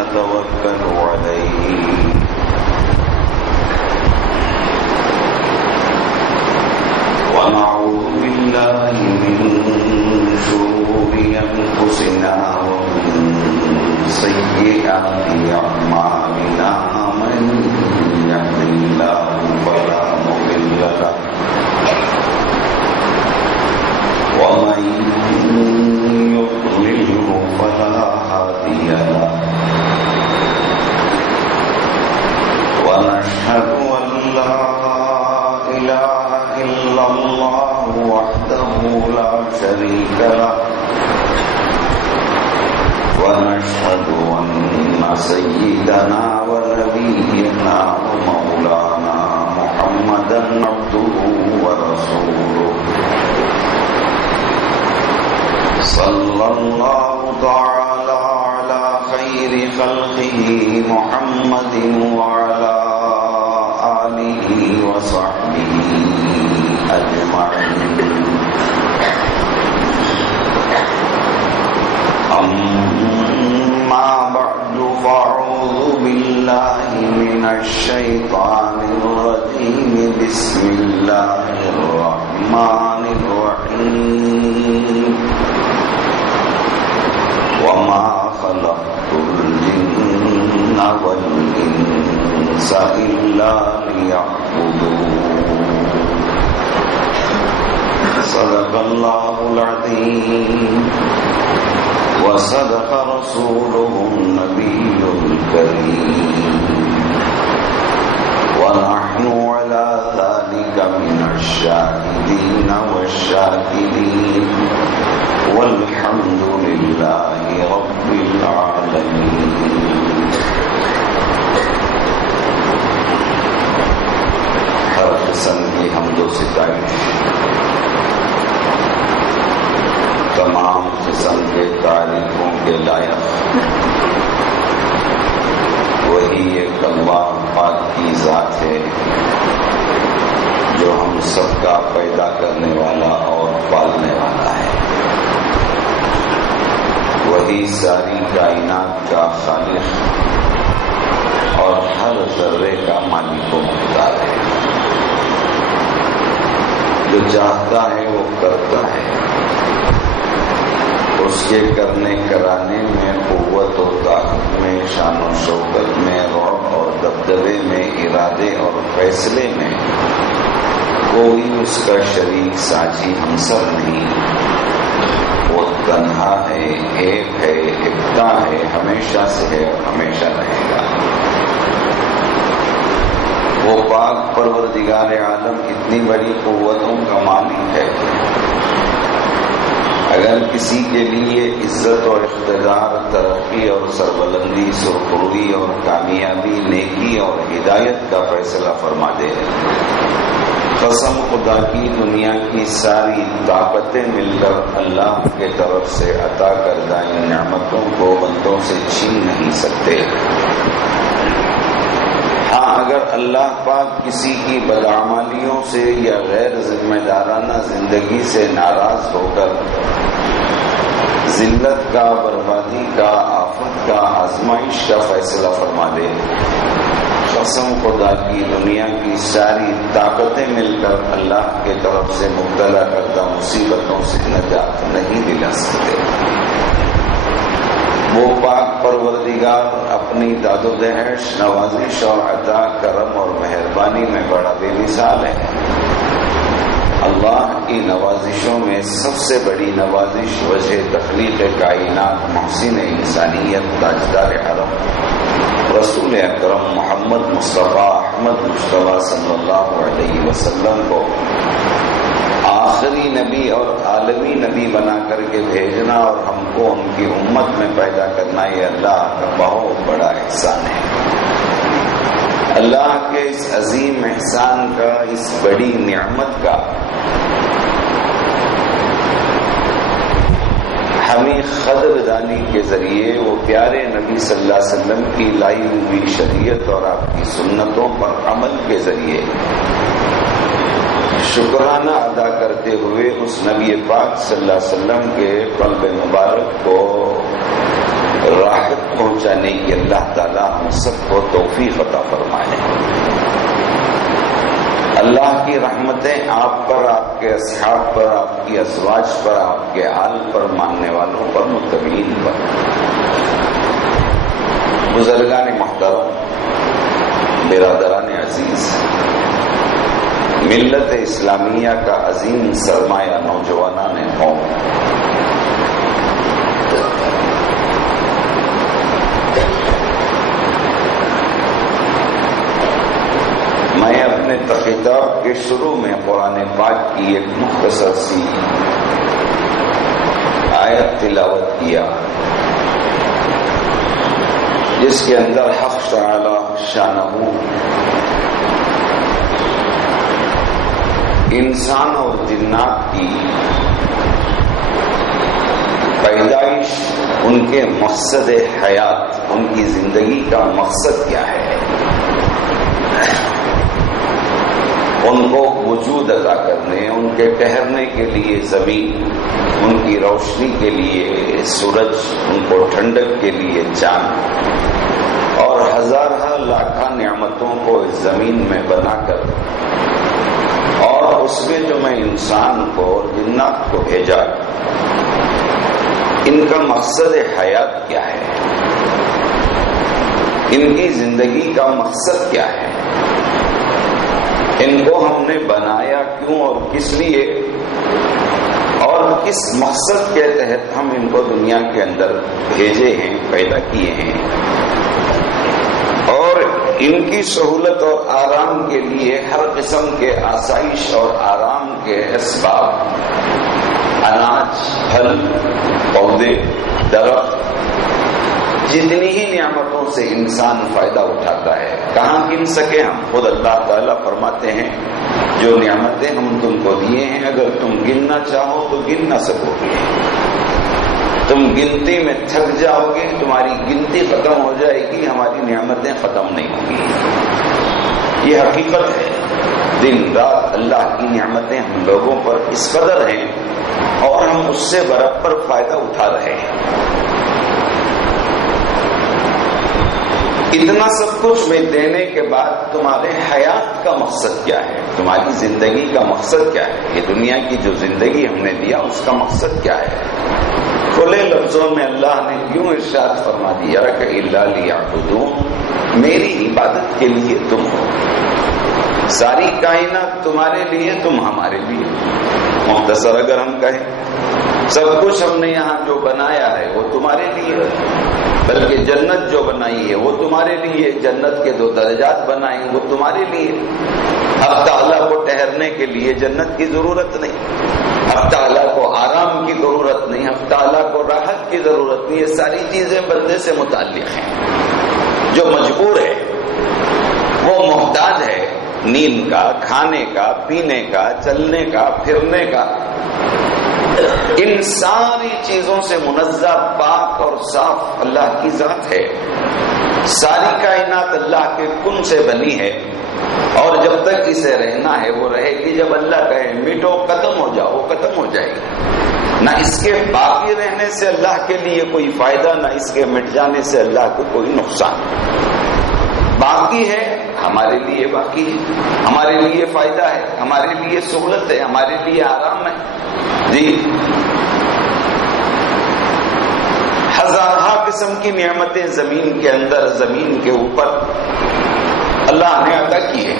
ونتوكل عليه ونعوذ بالله من شرور أنفسنا ومن سيئات أعمالنا من يهد الله فلا مضل له ومن يضلله فلا هادي له ونشهد أن لا إله إلا الله وحده لا شريك له ونشهد أن سيدنا ونبينا ومولانا محمدا عبده ورسوله صلى الله تعالى على خير خلقه محمد وعلى آله وصحبه أجمعين أما بعد فأعوذ بالله من الشيطان الرجيم بسم الله الرحمن الرحيم وما خلقت الجن والإنس إلا ليعبدون صدق الله العظيم وصدق رسوله النبي الكريم ونحن على ذلك من الشاهدين والشاكرين والحمد لله رب العالمين ہر قسم کی حمد و ستائش تمام قسم کے تعریفوں کے لائق وہی ایک اللہ پاک کی ذات ہے جو ہم سب کا پیدا کرنے والا اور پالنے والا ہے. وہی ساری کائنات کا خالق اور ہر ذرے کا مالک و مختار ہے. جو چاہتا ہے وہ کرتا ہے. اس کے کرنے کرانے میں قوت و طاقت میں شان و شوکت میں رعب اور دبدبے میں ارادے اور فیصلے میں کوئی اس کا شریک ساجی ہمسر نہیں. وہ تنہا ہے، ایک ہے، یکتا ہے، ہمیشہ سے ہے اور ہمیشہ رہے گا. وہ پاک پروردگار عالم اتنی بڑی قوتوں کا مالک ہے. اگر کسی کے لیے عزت اور اقتدار، ترقی اور سربلندی، سرخروئی اور کامیابی، نیکی اور ہدایت کا فیصلہ فرما دے، قسم خدا کی دنیا کی ساری طاقتیں مل کر اللہ کے طرف سے عطا کردہ ان نعمتوں کو بندوں سے چھین نہیں سکتے. ہاں، اگر اللہ پاک کسی کی بدعمالیوں سے یا غیر ذمہ دارانہ زندگی سے ناراض ہو کر ذلت کا، بربادی کا، آفت کا، آزمائش کا فیصلہ فرما دے، قسم خدا کی دنیا کی ساری طاقتیں مل کر اللہ کے طرف سے مبتلا کردہ مصیبتوں سے نجات نہیں دلا سکتے. وہ پاک پروردگار اپنی داد و دہش، نوازش اور عطا، کرم اور مہربانی میں بڑا بے مثال ہے. اللہ کی نوازشوں میں سب سے بڑی نوازش وجہ تخلیق کائنات، محسن انسانیت، تاجدار حرم رسول اکرم محمد مصطفیٰ احمد مصطفیٰ صلی اللہ علیہ وسلم کو آخری نبی اور عالمی نبی بنا کر کے بھیجنا اور ہم کو ان کی امت میں پیدا کرنا، یہ اللہ کا بہت بڑا احسان ہے. اللہ کے اس عظیم احسان کا، اس بڑی نعمت کا ہمیں قدر دانی کے ذریعے وہ پیارے نبی صلی اللہ علیہ وسلم کی لائی ہوئی شریعت اور آپ کی سنتوں پر عمل کے ذریعے شکرانہ ادا کرتے ہوئے اس نبی پاک صلی اللہ علیہ وسلم کے قلب مبارک کو راحت پہنچانے کی اللہ تعالیٰ ہم سب کو توفیق عطا فرمائے۔ اللہ کی رحمتیں آپ پر، آپ کے اصحاب پر، آپ کی ازواج پر، آپ کے آل پر، ماننے والوں پر، متبعین پر۔ بزرگان محترم، برادران عزیز، ملت اسلامیہ کا عظیم سرمایہ نوجوانان قوم، میں اپنے خطاب کے شروع میں قرآن پاک کی ایک مختصر سی آیت تلاوت کیا، جس کے اندر حق تعالی شانہ انسان اور جنات کی پیدائش، ان کے مقصد حیات، ان کی زندگی کا مقصد کیا ہے، ان کو وجود عطا کرنے، ان کے ٹہرنے کے لیے زمین، ان کی روشنی کے لیے سورج، ان کو ٹھنڈک کے لیے چاند، اور ہزارہ لاکھوں نعمتوں کو اس زمین میں بنا کر، اور اس میں جو میں انسان کو اور جنات کو بھیجا، ان کا مقصد حیات کیا ہے، ان کی زندگی کا مقصد کیا ہے، ان کو ہم نے بنایا کیوں اور کس لیے، اور کس مقصد کے تحت ہم ان کو دنیا کے اندر بھیجے ہیں، پیدا کیے ہیں، اور ان کی سہولت اور آرام کے لیے ہر قسم کے آسائش اور آرام کے اسباب، اناج، پھل، پودے، درخت، جتنی ہی نعمتوں سے انسان فائدہ اٹھاتا ہے، کہاں گن سکے ہم؟ خود اللہ تعالیٰ فرماتے ہیں جو نعمتیں ہم تم کو دیے ہیں، اگر تم گننا چاہو تو گن نہ سکو گے، تم گنتی میں تھک جاؤ گے، تمہاری گنتی ختم ہو جائے گی، ہماری نعمتیں ختم نہیں ہوں گی۔ یہ حقیقت ہے، دن رات اللہ کی نعمتیں ہم لوگوں پر اس قدر ہیں اور ہم اس سے برابر فائدہ اٹھا رہے ہیں۔ اتنا سب کچھ میں دینے کے بعد تمہارے حیات کا مقصد کیا ہے، تمہاری زندگی کا مقصد کیا ہے، یہ دنیا کی جو زندگی ہم نے دیا اس کا مقصد کیا ہے؟ کھلے لفظوں میں اللہ نے کیوں ارشاد فرما دیا کہ الا لیعبدون، میری عبادت کے لیے تم ہو، ساری کائنات تمہارے لیے، تم ہمارے لیے۔ مختصر اگر ہم کہیں، سب کچھ ہم نے یہاں جو بنایا ہے وہ تمہارے لیے، بلکہ جنت جو بنائی ہے وہ تمہارے لیے، جنت کے 2 درجات بنائے وہ تمہارے لیے۔ اب تعالیٰ کو ٹہرنے کے لیے جنت کی ضرورت نہیں، اب تعالیٰ کو آرام کی ضرورت نہیں، اب تعالیٰ کو راحت کی ضرورت نہیں، یہ ساری چیزیں بندے سے متعلق ہیں۔ جو مجبور ہے، وہ محتاج ہے نیند کا، کھانے کا، پینے کا، چلنے کا، پھرنے کا، ان ساری چیزوں سے منزہ، پاک اور صاف اللہ کی ذات ہے۔ ساری کائنات اللہ کے کن سے بنی ہے، اور جب تک اسے رہنا ہے وہ رہے گی، جب اللہ کہے مٹو، ختم ہو جاؤ، وہ ختم ہو جائے گی۔ نہ اس کے باقی رہنے سے اللہ کے لیے کوئی فائدہ، نہ اس کے مٹ جانے سے اللہ کو کوئی نقصان۔ باقی ہے ہمارے لیے، باقی ہے ہمارے لیے فائدہ ہے، ہمارے لیے سہولت ہے، ہمارے لیے آرام ہے۔ جی، ہزارہ قسم کی نعمتیں زمین کے اندر، زمین کے اوپر اللہ نے عطا کی ہے۔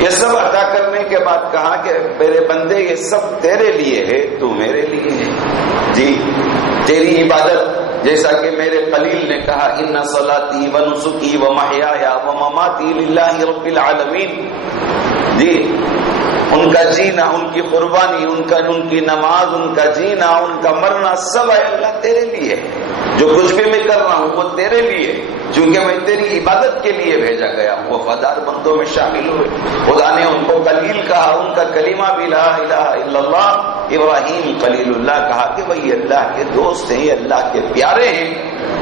یہ سب عطا کرنے کے بعد کہا کہ میرے بندے یہ سب تیرے لیے ہے، تو میرے لیے ہے۔ جی، تیری عبادت، جیسا کہ میرے خلیل نے کہا، ان صلاتی و نسکی و محیای و مماتی للہ رب العالمین۔ جی، ان کا جینا، ان کی قربانی، ان کی نماز، ان کا جینا، ان کا مرنا، سب ہے اللہ تیرے لیے۔ جو کچھ بھی میں کر رہا ہوں وہ تیرے لیے، چونکہ میں تیری عبادت کے لیے بھیجا گیا ہوں۔ وفادار بندوں میں شامل ہوئے۔ خدا نے ان کو خلیل کہا، ان کا کلمہ بھی لا الہ الا اللہ، ابراہیم خلیل اللہ کہا کہ وہی اللہ کے دوست ہیں، یہ اللہ کے پیارے ہیں۔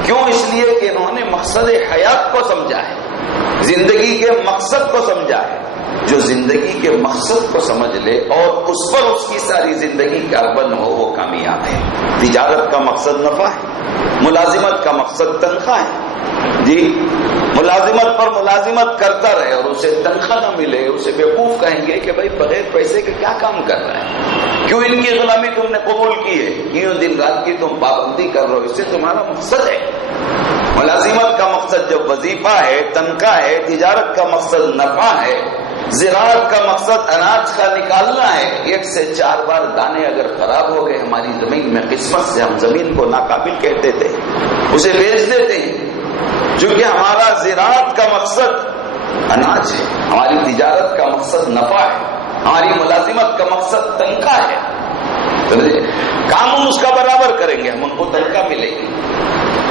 کیوں؟ اس لیے کہ انہوں نے مقصد حیات کو سمجھا ہے، زندگی کے مقصد کو سمجھا ہے۔ جو زندگی کے مقصد کو سمجھ لے اور اس پر اس کی ساری زندگی کاربن ہو، وہ کامیاب ہے۔ تجارت کا مقصد نفع ہے، ملازمت کا مقصد تنخواہ ہے جی، ملازمت پر ملازمت کرتا رہے اور اسے تنخواہ نہ ملے، اسے بیوقوف کہیں گے کہ بھائی بغیر پیسے کے کیا کام کر رہا ہے، کیوں ان کی غلامی تم نے قبول کی ہے، کیوں دن رات کی تم پابندی کر رہے ہو، اس سے تمہارا مقصد ہے۔ ملازمت کا مقصد جب وظیفہ ہے، تنخواہ ہے، تجارت کا مقصد نفع ہے، زراعت کا مقصد اناج کا نکالنا ہے، 1 سے 4 بار دانے اگر خراب ہو گئے ہماری زمین میں، قسمت سے ہم زمین کو ناقابل کہتے تھے، اسے بیچ دیتے ہیں، چونکہ ہمارا زراعت کا مقصد اناج ہے، ہماری تجارت کا مقصد نفع ہے، ہماری ملازمت کا مقصد تنخواہ ہے۔ کام ہم اس کا برابر کریں گے، ہم ان کو تنخواہ ملے گی۔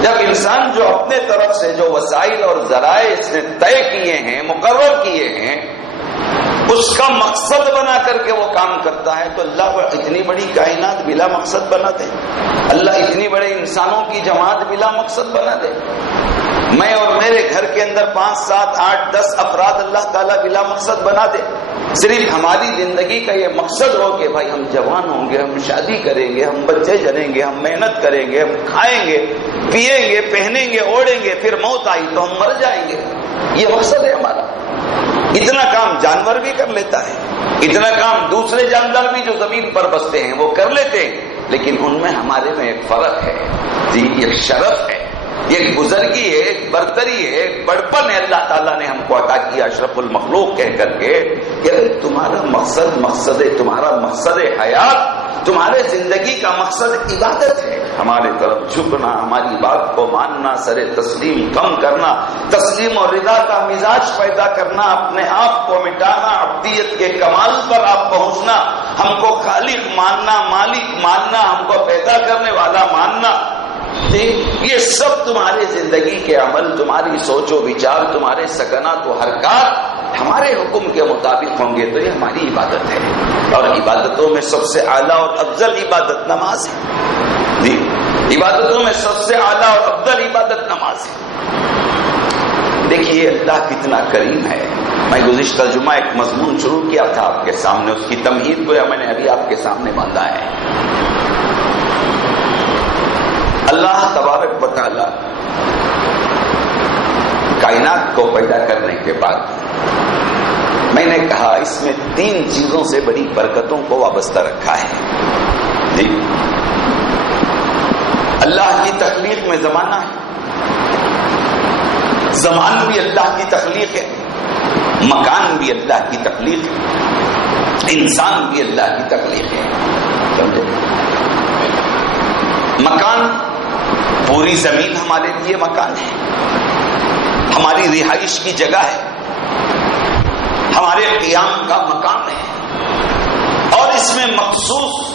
جب انسان جو اپنے طرف سے جو وسائل اور ذرائع اس نے طے کیے ہیں، مقرر کیے ہیں، اس کا مقصد بنا کر کے وہ کام کرتا ہے، تو اللہ اتنی بڑی کائنات بلا مقصد بنا دے، اللہ اتنی بڑے انسانوں کی جماعت بلا مقصد بنا دے۔ میں اور میرے گھر کے اندر 5 7 8 10 افراد اللہ تعالیٰ بلا مقصد بنا دے، صرف ہماری زندگی کا یہ مقصد ہو کہ بھائی ہم جوان ہوں گے، ہم شادی کریں گے، ہم بچے جنیں گے، ہم محنت کریں گے، ہم کھائیں گے، پیئیں گے، پہنیں گے، اوڑھیں گے، پھر موت آئی تو ہم مر جائیں گے، یہ مقصد ہے ہمارا۔ اتنا کام جانور بھی کر لیتا ہے، اتنا کام دوسرے جاندار بھی جو زمین پر بستے ہیں وہ کر لیتے ہیں، لیکن ان میں ہمارے میں ایک فرق ہے جی، ایک شرف ہے، ایک بزرگی ہے، ایک برتری ہے، ایک بڑپن ہے اللہ تعالیٰ نے ہم کو عطا کیا اشرف المخلوق کہہ کر کے کہ تمہارا مقصد ہے، تمہارا مقصد حیات، تمہارے زندگی کا مقصد عبادت ہے، ہمارے طرف جھکنا، ہماری بات کو ماننا، سر تسلیم کم کرنا، تسلیم اور رضا کا مزاج پیدا کرنا، اپنے آپ کو مٹانا، عبدیت کے کمال پر آپ پہنچنا، ہم کو خالق ماننا، مالک ماننا، ہم کو پیدا کرنے والا ماننا، یہ سب تمہارے زندگی کے عمل، تمہاری سوچ و وچار، تمہارے سکنات و حرکات ہمارے حکم کے مطابق ہوں گے تو یہ ہماری عبادت ہے۔ اور عبادتوں میں سب سے اعلیٰ اور افضل عبادت نماز ہے جی، عبادتوں میں سب سے اعلیٰ اور افضل عبادت نماز ہے۔ دیکھیے اللہ کتنا کریم ہے۔ میں گزشتہ جمعہ ایک مضمون شروع کیا تھا آپ کے سامنے، اس کی تمہید گویا میں نے ابھی آپ کے سامنے باندھا ہے۔ اللہ تبارک و تعالی کائنات کو پیدا کرنے کے بعد میں نے کہا اس میں 3 چیزوں سے بڑی برکتوں کو وابستہ رکھا ہے جی۔ اللہ کی تخلیق میں زمانہ ہے، زمان بھی اللہ کی تخلیق ہے، مکان بھی اللہ کی تخلیق ہے، انسان بھی اللہ کی تخلیق ہے، سمجھے؟ مکان، پوری زمین ہمارے لیے مکان ہے، ہماری رہائش کی جگہ ہے، ہمارے قیام کا مقام ہے، اور اس میں مخصوص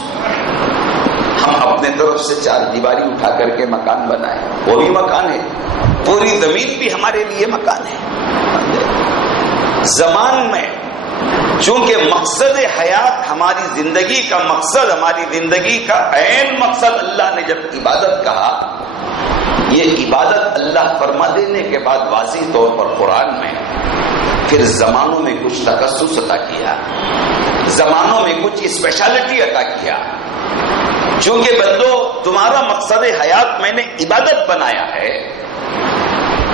ہم اپنے طرف سے 4 دیواری اٹھا کر کے مکان بنائے، وہ بھی مکان ہے، پوری زمین بھی ہمارے لیے مکان ہے۔ زمان میں چونکہ مقصد حیات، ہماری زندگی کا مقصد، ہماری زندگی کا عین مقصد اللہ نے جب عبادت کہا، یہ عبادت اللہ فرما دینے کے بعد واضح طور پر قرآن میں پھر زمانوں میں کچھ تخصص عطا کیا، زمانوں میں کچھ اسپیشلٹی عطا کیا، چونکہ بندو تمہارا مقصد حیات میں نے عبادت بنایا ہے،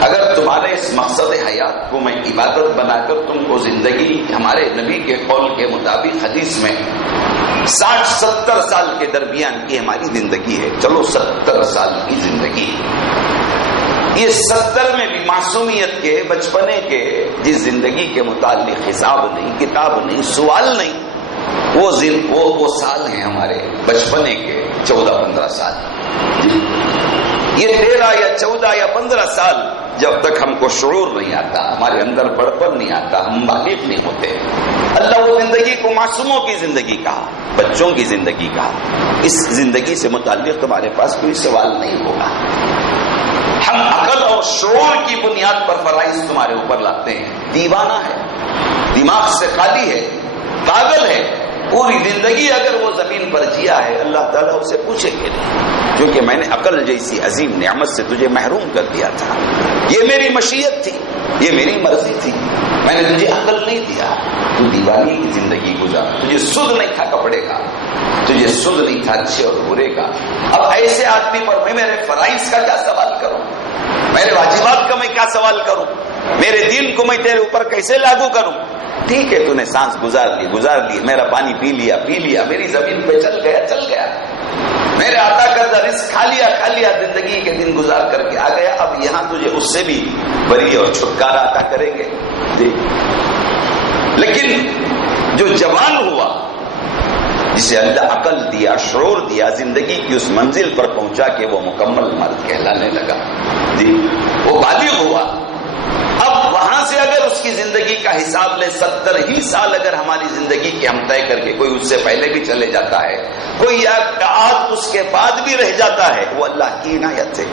اگر تمہارے اس مقصد حیات کو میں عبادت بنا کر تم کو زندگی ہمارے نبی کے قول کے مطابق حدیث میں 60-70 سال کے درمیان کی ہماری زندگی ہے، چلو 70 سال کی زندگی، یہ 70 میں بھی معصومیت کے، بچپنے کے، جس زندگی کے متعلق حساب نہیں، کتاب نہیں، سوال نہیں، وہ سال ہیں ہمارے بچپنے کے 14-15 سال جی۔ یہ 13 یا 14 یا 15 سال جب تک ہم کو شعور نہیں آتا، ہمارے اندر بڑپن نہیں آتا، ہم بالغ نہیں ہوتے، اللہ وہ زندگی کو معصوموں کی زندگی کہا، بچوں کی زندگی کہا، اس زندگی سے متعلق تمہارے پاس کوئی سوال نہیں ہوگا، ہم عقل اور شعور کی بنیاد پر فرائض تمہارے اوپر لاتے ہیں، دیوانہ ہے، دماغ سے خالی ہے، پاگل ہے، پوری زندگی اگر وہ زمین پر جیا ہے اللہ تعالیٰ اسے پوچھے گے نہیں، کیونکہ میں نے عقل جیسی عظیم نعمت سے تجھے محروم کر دیا تھا، یہ میری مشیت تھی، یہ میری مرضی تھی، میں نے تجھے عقل نہیں دیا، تو دیوانی کی زندگی گزار، تجھے سود نہیں تھا کپڑے کا، تجھے سود نہیں تھا اچھے اور برے کا. اب ایسے آدمی پر میں میرے فرائض کا کیا سوال کروں, میرے واجبات کا میں کیا سوال کروں, میرے دین کو میں تیرے اوپر کیسے لاگو کروں؟ ٹھیک ہے, تو نے سانس گزار لی, میرا پانی پی لیا, میری زمین پہ چل گیا, میرے عطا کردہ رزق کھا لیا, زندگی کے دن گزار کر کے آ گیا. اب یہاں تجھے اس سے بھی بری اور چھٹکارا عطا کریں گے. لیکن جو جوان ہوا, جسے اللہ عقل دیا, شعور دیا, زندگی کی اس منزل پر پہنچا کہ وہ مکمل مرد کہلانے لگا, وہ بالغ ہوا. اب وہاں سے اگر اس کی زندگی کا حساب لے, 70 ہی سال اگر ہماری زندگی کے ہم طے کر کے, کوئی اس سے پہلے بھی چلے جاتا ہے, کوئی آج اس کے بعد بھی رہ جاتا ہے, وہ اللہ کی عنایت ہے,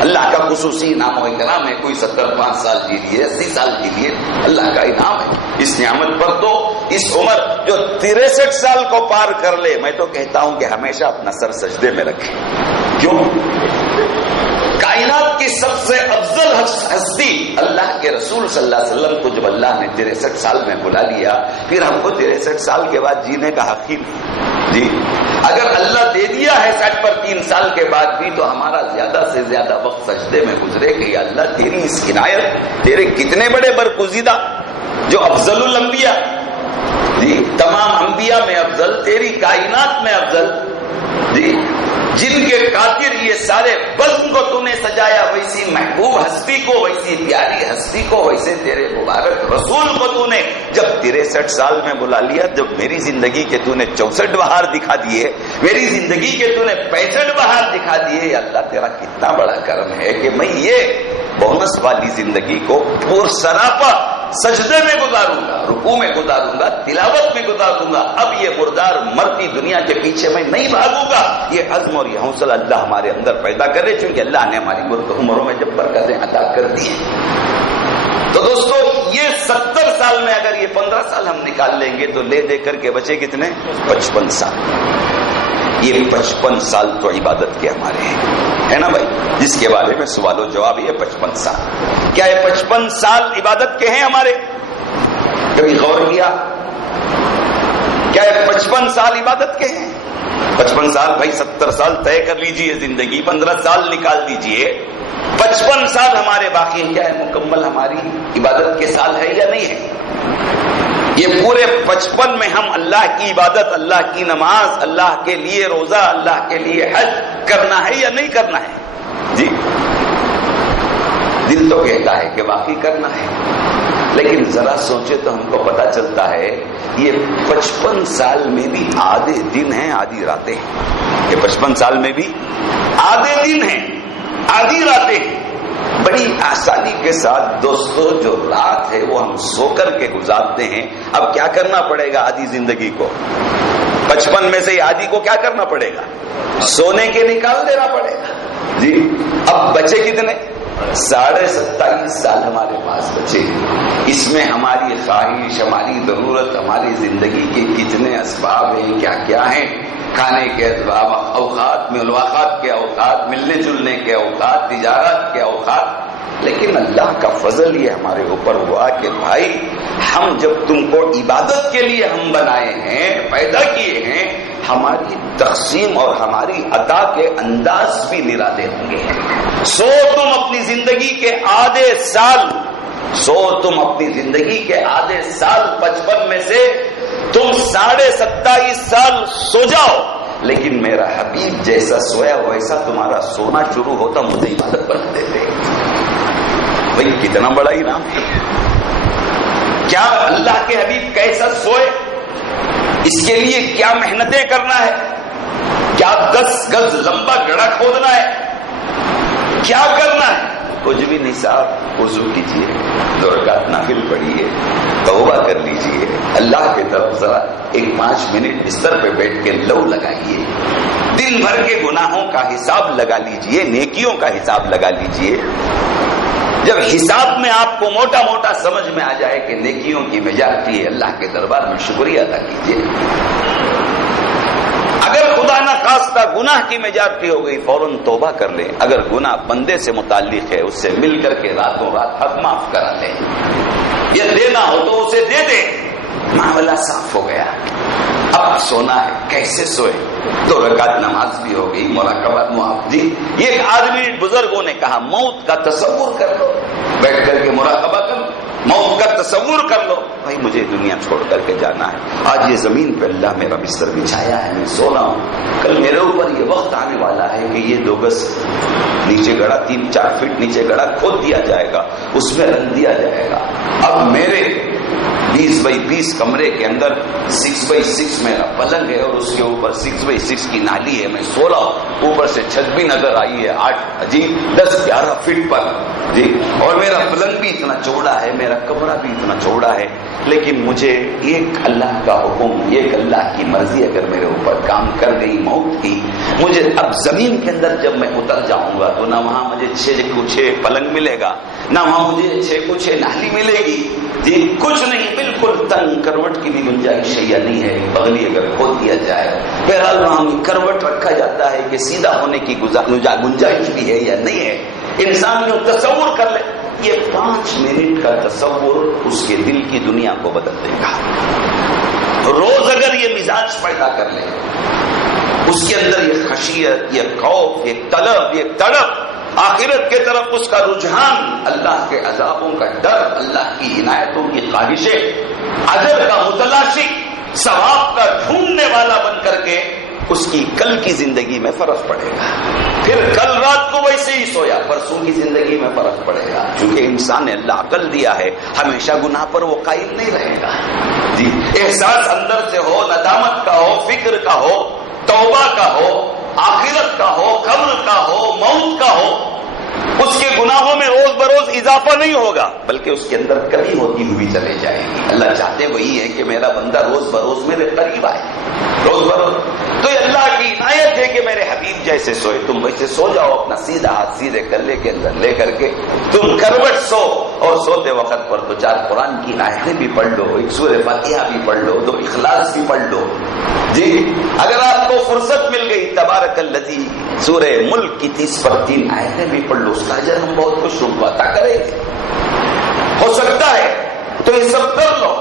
اللہ کا خصوصی انعام و اکرام ہے. کوئی 75 سال جی لیے, 80 سال جی لیے, اللہ کا انعام ہے. اس نعمت پر تو اس عمر جو 63 سال کو پار کر لے, میں تو کہتا ہوں کہ ہمیشہ اپنا سر سجدے میں رکھے. کیوں؟ کائنات کی سب سے افضل ہستی اللہ کے رسول صلی اللہ علیہ وسلم کو جب اللہ نے 63 سال میں بلا لیا, پھر ہم کو 63 سال کے بعد جینے کا حق ہی نہیں. جی اگر اللہ دے دیا ہے 60 پر 3 سال کے بعد بھی, تو ہمارا زیادہ سے زیادہ وقت سجدے میں گزرے کہ اللہ تیری اس عنایت, تیرے کتنے بڑے برگزیدہ جو افضل الانبیاء, جی تمام انبیاء میں افضل, تیری کائنات میں افضل, جی جن کے خاطر یہ سارے بزم کو تو نے سجایا, ویسی محبوب ہستی کو, ویسی پیاری ہستی کو, ویسے تیرے مبارک رسول کو تو نے جب 63 سال میں بلا لیا, جب میری زندگی کے تو نے 64 بہار دکھا دیے, میری زندگی کے تو نے 65 بہار دکھا دیے. اللہ تیرا کتنا بڑا کرم ہے کہ میں یہ بونس والی زندگی کو پور سراپا سجدے میں گزاروں گا, رکوع میں گزاروں گا, تلاوت میں گزاروں گا. اب یہ مردار مرتی دنیا کے پیچھے میں نہیں بھاگوں گا. یہ عزم اور یہ حوصلہ اللہ ہمارے اندر پیدا کرے, چونکہ اللہ نے ہماری عمروں میں جب برکتیں عطا کر دی ہیں. تو دوستو, یہ 70 سال میں اگر یہ 15 سال ہم نکال لیں گے تو لے دے کر کے بچے کتنے؟ 55 سال. یہ 55 سال تو عبادت کے ہمارے ہیں, ہے نا بھائی, جس کے بارے میں سوال و جواب. یہ 55 سال, کیا یہ 55 سال عبادت کے ہیں ہمارے؟ کبھی غور کیا کیا یہ 55 سال عبادت کے ہیں؟ 55 سال بھائی, 70 سال طے کر لیجئے زندگی, 15 سال نکال دیجئے, 55 سال ہمارے باقی ہیں. کیا ہے مکمل ہماری عبادت کے سال ہے یا نہیں ہے؟ یہ پورے 55 میں ہم اللہ کی عبادت, اللہ کی نماز, اللہ کے لیے روزہ, اللہ کے لیے حج کرنا ہے یا نہیں کرنا ہے؟ جی دل تو کہتا ہے کہ واقعی کرنا ہے, لیکن ذرا سوچے تو ہم کو پتا چلتا ہے یہ 55 سال میں بھی آدھے دن ہیں, آدھی راتیں ہیں. یہ 55 سال میں بھی آدھے دن ہیں, آدھی راتیں ہیں. بڑی آسانی کے ساتھ دوستو جو رات ہے وہ ہم سو کر کے گزارتے ہیں. اب کیا کرنا پڑے گا آدھی زندگی کو؟ 55 میں سے آدھی کو کیا کرنا پڑے گا؟ سونے کے نکال دینا پڑے گا. جی اب بچے کتنے؟ 27.5 سال ہمارے پاس بچے. اس میں ہماری خواہش, ہماری ضرورت, ہماری زندگی کے کتنے اسباب ہیں, کیا کیا ہیں, کھانے کے اسباب, اوقات, ملاقات کے اوقات, ملنے جلنے کے اوقات, تجارت کے اوقات. لیکن اللہ کا فضل یہ ہمارے اوپر ہوا کہ بھائی ہم جب تم کو عبادت کے لیے ہم بنائے ہیں, پیدا کیے ہیں, ہماری تقسیم اور ہماری عطا کے انداز بھی نرالے ہوں گے. سو تم اپنی زندگی کے آدھے سال, تم اپنی زندگی کے آدھے سال 55 میں سے تم 27.5 سال سو جاؤ, لیکن میرا حبیب جیسا سویا ویسا تمہارا سونا شروع ہوتا, مجھے عبادت بنا دیتے. بھائی کتنا بڑا انعام ہے. کیا اللہ کے حبیب کیسا سوئے, اس کے لیے کیا محنتیں کرنا ہے, کیا 10 گز لمبا گڑھا کھودنا ہے, کیا کرنا ہے؟ کچھ بھی نہیں صاحب, وضو کیجیے, 2 رکعت نافل پڑھیے, توبہ کر لیجیے, اللہ کی طرف ذرا 5 منٹ بستر پہ بیٹھ کے لو لگائیے, دن بھر کے گناہوں کا حساب لگا لیجیے, نیکیوں کا حساب لگا لیجیے. جب حساب میں آپ کو موٹا موٹا سمجھ میں آ جائے کہ نیکیوں کی میجارٹی ہے, اللہ کے دربار میں شکریہ ادا کیجیے. اگر خدا نہ خواستہ گناہ کی میجارٹی ہو گئی, فوراً توبہ کر لیں. اگر گناہ بندے سے متعلق ہے, اس سے مل کر کے راتوں رات حق معاف کرا لیں. یہ دینا ہو تو اسے دے دیں, معاملہ صاف ہو گیا. اب سونا ہے، کیسے سوئے؟ 2 رکعت نماز بھی ہو گئی، مراقبہ جی. ایک آدمی بزرگوں نے کہا موت کا تصور کر لو، بیٹھ کر کے مراقبہ کر لو، موت کا تصور کر لو. بھائی مجھے دنیا چھوڑ کر کے جانا ہے، آج یہ زمین پہ اللہ میرا بستر بچھایا ہے، میں سو رہا ہوں، کل میرے اوپر یہ وقت آنے والا ہے کہ یہ 2 گز نیچے گڑا، 3-4 فٹ نیچے گڑا کھود دیا جائے گا، اس میں رکھ دیا جائے گا. اب میرے 20x20 کمرے کے اندر 6x6 میرا پلنگ ہے اور اس کے اوپر 6x6 کی نالی ہے، میں سو رہا ہوں، اوپر سے چھت بھی نظر آئی ہے 10-11 فٹ پر جی، اور میرا پلنگ بھی اتنا چوڑا ہے، میرا کمرہ بھی اتنا چوڑا ہے، لیکن مجھے ایک اللہ کا حکم، ایک اللہ کی مرضی اگر میرے اوپر کام کر گئی موت کی، مجھے اب زمین کے اندر جب میں اتر جاؤں گا تو نہ وہاں مجھے 6x6 پلنگ ملے گا، نہ وہاں مجھے 6x6 نالی ملے گی جی، کچھ نہیں، بالکل تنگ کروٹ کی بھی گنجائش یا نہیں ہے، بغلی اگر کھود دیا جائے. بہرحال وہاں کروٹ رکھا جاتا ہے کہ سیدھا ہونے کی گنجائش بھی ہے یا نہیں ہے. انسان جو تصور کر لے، یہ 5 منٹ کا تصور اس کے دل کی دنیا کو بدل دے گا. روز اگر یہ مزاج پیدا کر لے، اس کے اندر یہ خشیت، یہ خوف، یہ طلب، یہ تڑپ، آخرت کے طرف اس کا رجحان، اللہ کے عذابوں کا ڈر، اللہ کی عنایتوں کی خواہشیں، اجر کا متلاشی، ثواب کا ڈھونڈنے والا بن کر کے اس کی کل کی زندگی میں فرق پڑے گا. پھر کل رات کو ویسے ہی سویا، پرسوں کی زندگی میں فرق پڑے گا. چونکہ انسان نے اللہ عقل دیا ہے، ہمیشہ گناہ پر وہ قائم نہیں رہے گا جی. احساس اندر سے ہو، ندامت کا ہو، فکر کا ہو، توبہ کا ہو، آخرت کا ہو، قبر کا ہو، موت کا ہو. اس کے گناہوں میں روز بروز اضافہ نہیں ہوگا، بلکہ اس کے اندر کمی ہوتی ہوئی چلے جائے گی. اللہ چاہتے وہی ہے کہ میرا بندہ روز بروز میرے قریب آئے، روز بروز. تو یہ اللہ کی عنایت ہے کہ میرے حبیب جیسے سوئے تم ویسے سو جاؤ، اپنا سیدھا ہاتھ سیدھے گلے کے اندر لے کر کے تم کروٹ سو، اور سوتے وقت پر 2-4 قرآن کی آیتیں بھی پڑھ لو، 1 سورہ فاتحہ بھی پڑھ لو، 2 اخلاص بھی پڑھ لو جی. اگر آپ کو فرصت مل گئی تبارک الذی سورہ ملک کی 30 پر 3 آیتیں بھی پڑھ لو، اس کا اجر ہم بہت کچھ عطا کریں گے. ہو سکتا ہے تو یہ سب کر لو،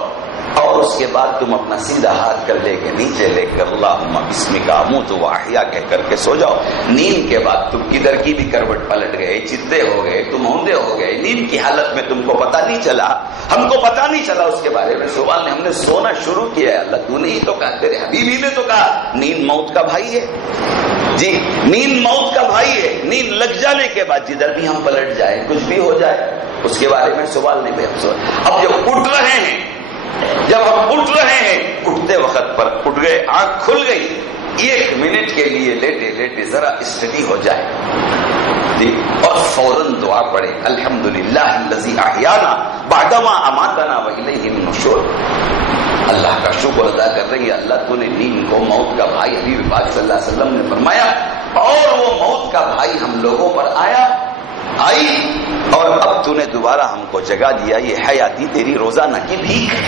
اور اس کے بعد تم اپنا سیدھا ہاتھ گردے کے نیچے لے کر اللہم بسمک اموت واحیا کہہ کر کے سو جاؤ. نیند کے بعد تم کدھر کی بھی کروٹ پلٹ گئے، چتے ہو گئے، تم ہوندے ہو گئے، نیند کی حالت میں تم کو پتہ نہیں چلا، ہم کو پتہ نہیں چلا اس کے بارے میں. صبح نے ہم نے سونا شروع کیا ہے، اللہ تو نے ہی تو کہا، تیرے حبیب ہی نے تو کہا نیند موت کا بھائی ہے جی. نیند موت کا بھائی ہے. نیند لگ جانے کے بعد جدھر بھی ہم پلٹ جائیں، کچھ بھی ہو جائے، اس کے بارے میں سوال نہیں. اب جب اٹھ رہے ہیں، جب ہم اٹھ رہے ہیں، اٹھتے وقت پر اٹھ گئے، آنکھ کھل گئی، 1 منٹ کے لیے لیٹے لیٹے ذرا اسٹڈی ہو جائے جی، اور فوراً دعا پڑھے الحمدللہ الذی احیانا بعدما اماتنا والیہ النشور. اللہ کا شکر ادا کر رہی ہے، اللہ تو نے نیند کو موت کا بھائی حبیب پاک صلی اللہ علیہ وسلم نے فرمایا، اور وہ موت کا بھائی ہم لوگوں پر آئی، اور اب تو نے دوبارہ ہم کو جگا دیا. یہ حیاتی تیری روزانہ کی بھیک ہے.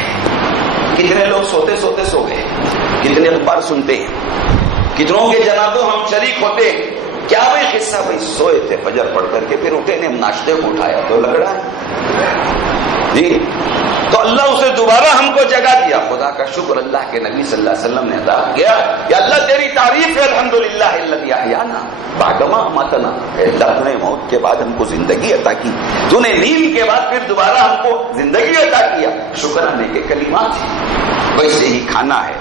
کتنے لوگ سوتے سوتے سو گئے، کتنے اخبار سنتے ہیں، کتنوں کے جنازوں ہم شریک ہوتے ہیں. کیا وہ قصہ؟ بھائی سوئے تھے، فجر پڑھ کر کے پھر اٹھے نے، ناشتے کو اٹھایا تو لگڑا ہے جی. تو اللہ اسے دوبارہ ہم کو جگا دیا. خدا کا شکر اللہ کے نبی صلی اللہ علیہ وسلم نے ادا کیا کہ اللہ تیری تعریف ہے، الحمدللہ الذی احیانا بعدما اماتنا. اللہ تو نے موت کے بعد ہم کو زندگی عطا کی، تو نے نیند کے بعد پھر دوبارہ ہم کو زندگی عطا کیا. شکرانے کے کلمات ہیں. ویسے ہی کھانا ہے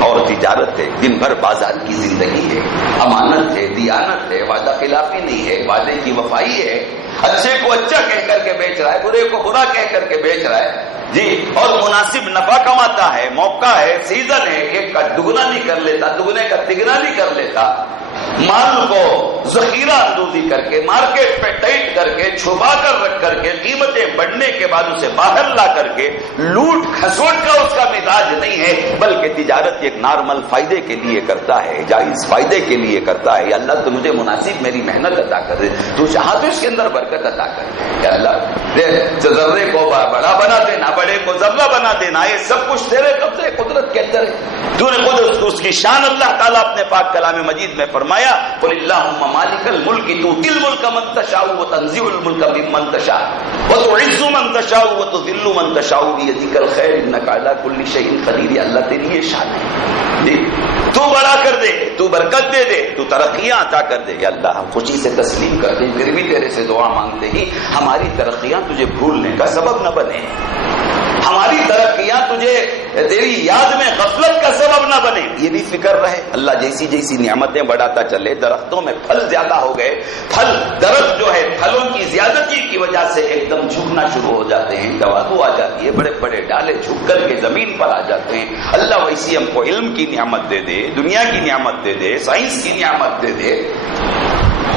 اور تجارت ہے، دن بھر بازار کی زندگی ہے، امانت ہے، دیانت ہے، وعدہ خلافی نہیں ہے، وعدے کی وفائی ہے، اچھے کو اچھا کہہ کر کے بیچ رہا ہے، برے کو برا کہہ کر کے بیچ رہا ہے جی، اور مناسب نفع کماتا ہے، موقع ہے، سیزن ہے، ایک کا دگنا نہیں کر لیتا، دگنے کا تگنا نہیں کر لیتا. مال کو ذخیرہ اندوزی کر کے، مارکیٹ پہ ٹائٹ کر کے، چھپا کر رکھ کر کے، قیمتیں بڑھنے کے بعد اسے باہر لا کر کے لوٹ کھسوٹ کا اس کا مزاج نہیں ہے، بلکہ تجارت ایک نارمل فائدے کے لیے کرتا ہے، جائز فائدے کے لیے کرتا ہے. اللہ تو مجھے مناسب میری محنت عطا کر دے، تو چاہا تو اس کے اندر برکت عطا کر دے. اللہ ذرے کو بڑا بنا دینا، بڑے کو ذرہ بنا دینا، یہ سب کچھ تیرے قبضے قدرت کے اندر ہے. تو نے خود اس کی شان اللہ تعالیٰ اپنے پاک کلام مجید میں فرمایا، قل اللہم مالک الملک تؤتی الملک من تشاء وتنزع الملک ممن تشاء وتعز من تشاء وتذل من تشاء بیدک الخیر انک علی کل شیء قدیر. اللہ تیری یہ شان ہے، تو بڑا کر دے، تو برکت دے دے، تو ترقیاں عطا کر دے. یا اللہ ہم خوشی سے تسلیم کرتے ہیں، پھر بھی تیرے سے دعا مانگتے ہیں ہماری ترقیاں تجھے بھولنے کا سبب نہ بنے، ہماری ترقیاں تجھے تیری یاد میں غفلت کا سبب نہ بنے. یہ بھی فکر رہے. اللہ جیسی جیسی نعمتیں بڑھاتا چلے، درختوں میں پھل زیادہ ہو گئے، درخت جو ہے پھلوں کی زیادتی کی وجہ سے ایک دم جھکنا شروع ہو جاتے ہیں، گواہو آ جاتی ہے، بڑے بڑے ڈالے جھک کر کے زمین پر آ جاتے ہیں. اللہ ویسی ہم کو علم کی نعمت دے دے، دنیا کی نعمت دے دے، سائنس کی نعمت دے دے،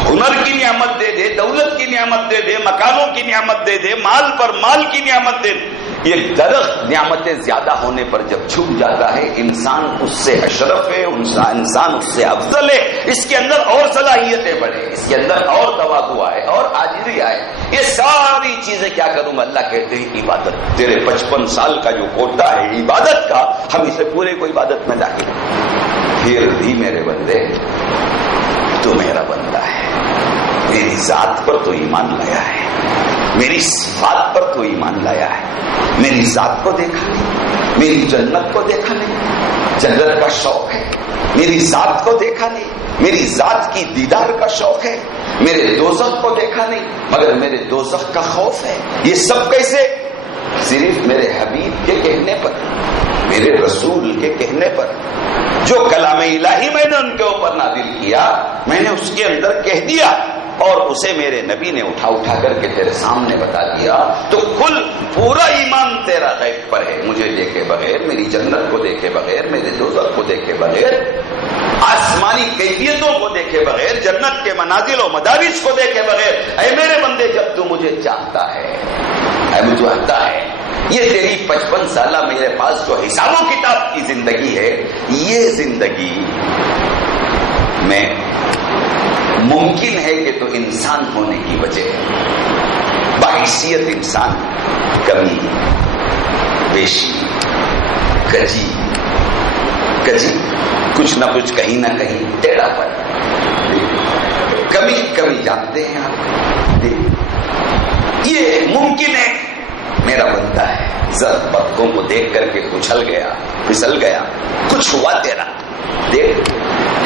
ہنر کی نعمت دے دے، دولت کی نعمت دے دے، مکانوں کی نعمت دے دے، مال پر مال کی نعمت دے دے. یہ درخت نعمتیں زیادہ ہونے پر جب جھک جاتا ہے، انسان اس سے اشرف ہے، انسان اس سے افضل ہے، اس کے اندر اور صلاحیتیں بڑھے، اس کے اندر اور تواضع آئے اور عاجزی آئے. یہ ساری چیزیں کیا کروں میں؟ اللہ کہتے ہیں عبادت. تیرے 55 سال کا جو کوٹا ہے عبادت کا، ہم اسے پورے کو عبادت میں داخل. پھر بھی میرے بندے تو میرا بندہ ہے، میری ذات پر تو ایمان لایا ہے، میری صفات پر تو ایمان لایا ہے، میری ذات کو دیکھا نہیں، میری جنت کو دیکھا نہیں، جنت کا شوق ہے. میری ذات کو دیکھا نہیں، میری ذات کی دیدار کا شوق ہے. میرے دوزخ کو دیکھا نہیں مگر میرے دوزخ کا خوف ہے. یہ سب کیسے؟ صرف میرے حبیب کے کہنے پر، میرے رسول کے کہنے پر. جو کلام الہی میں نے ان کے اوپر نازل کیا، میں نے اس کے اندر کہہ دیا اور اسے میرے نبی نے اٹھا کر کے تیرے سامنے بتا دیا. تو کل پورا ایمان تیرا غیب پر ہے، مجھے دیکھے بغیر، میری جنت کو دیکھے بغیر، میرے دوزخ کو دیکھے بغیر، آسمانی کیفیتوں کو دیکھے بغیر، جنت کے منازل و مدارج کو دیکھے بغیر. اے میرے بندے جب تو مجھے چاہتا ہے، اے مجھے آتا ہے، یہ تیری 55 سالہ میرے پاس جو حساب و کتاب کی زندگی ہے، یہ زندگی میں ممکن ہے کہ تو انسان ہونے کی وجہ بحیثیت انسان کمی بیشی کجی کچھ نہ کچھ کہیں نہ کہیں ٹیڑھا پر کمی جانتے ہیں آپ. یہ ممکن ہے میرا بندہ ہے. زر پتوں کو دیکھ کر کے اچھل گیا، پھسل گیا، کچھ ہوا تیرا. دیکھ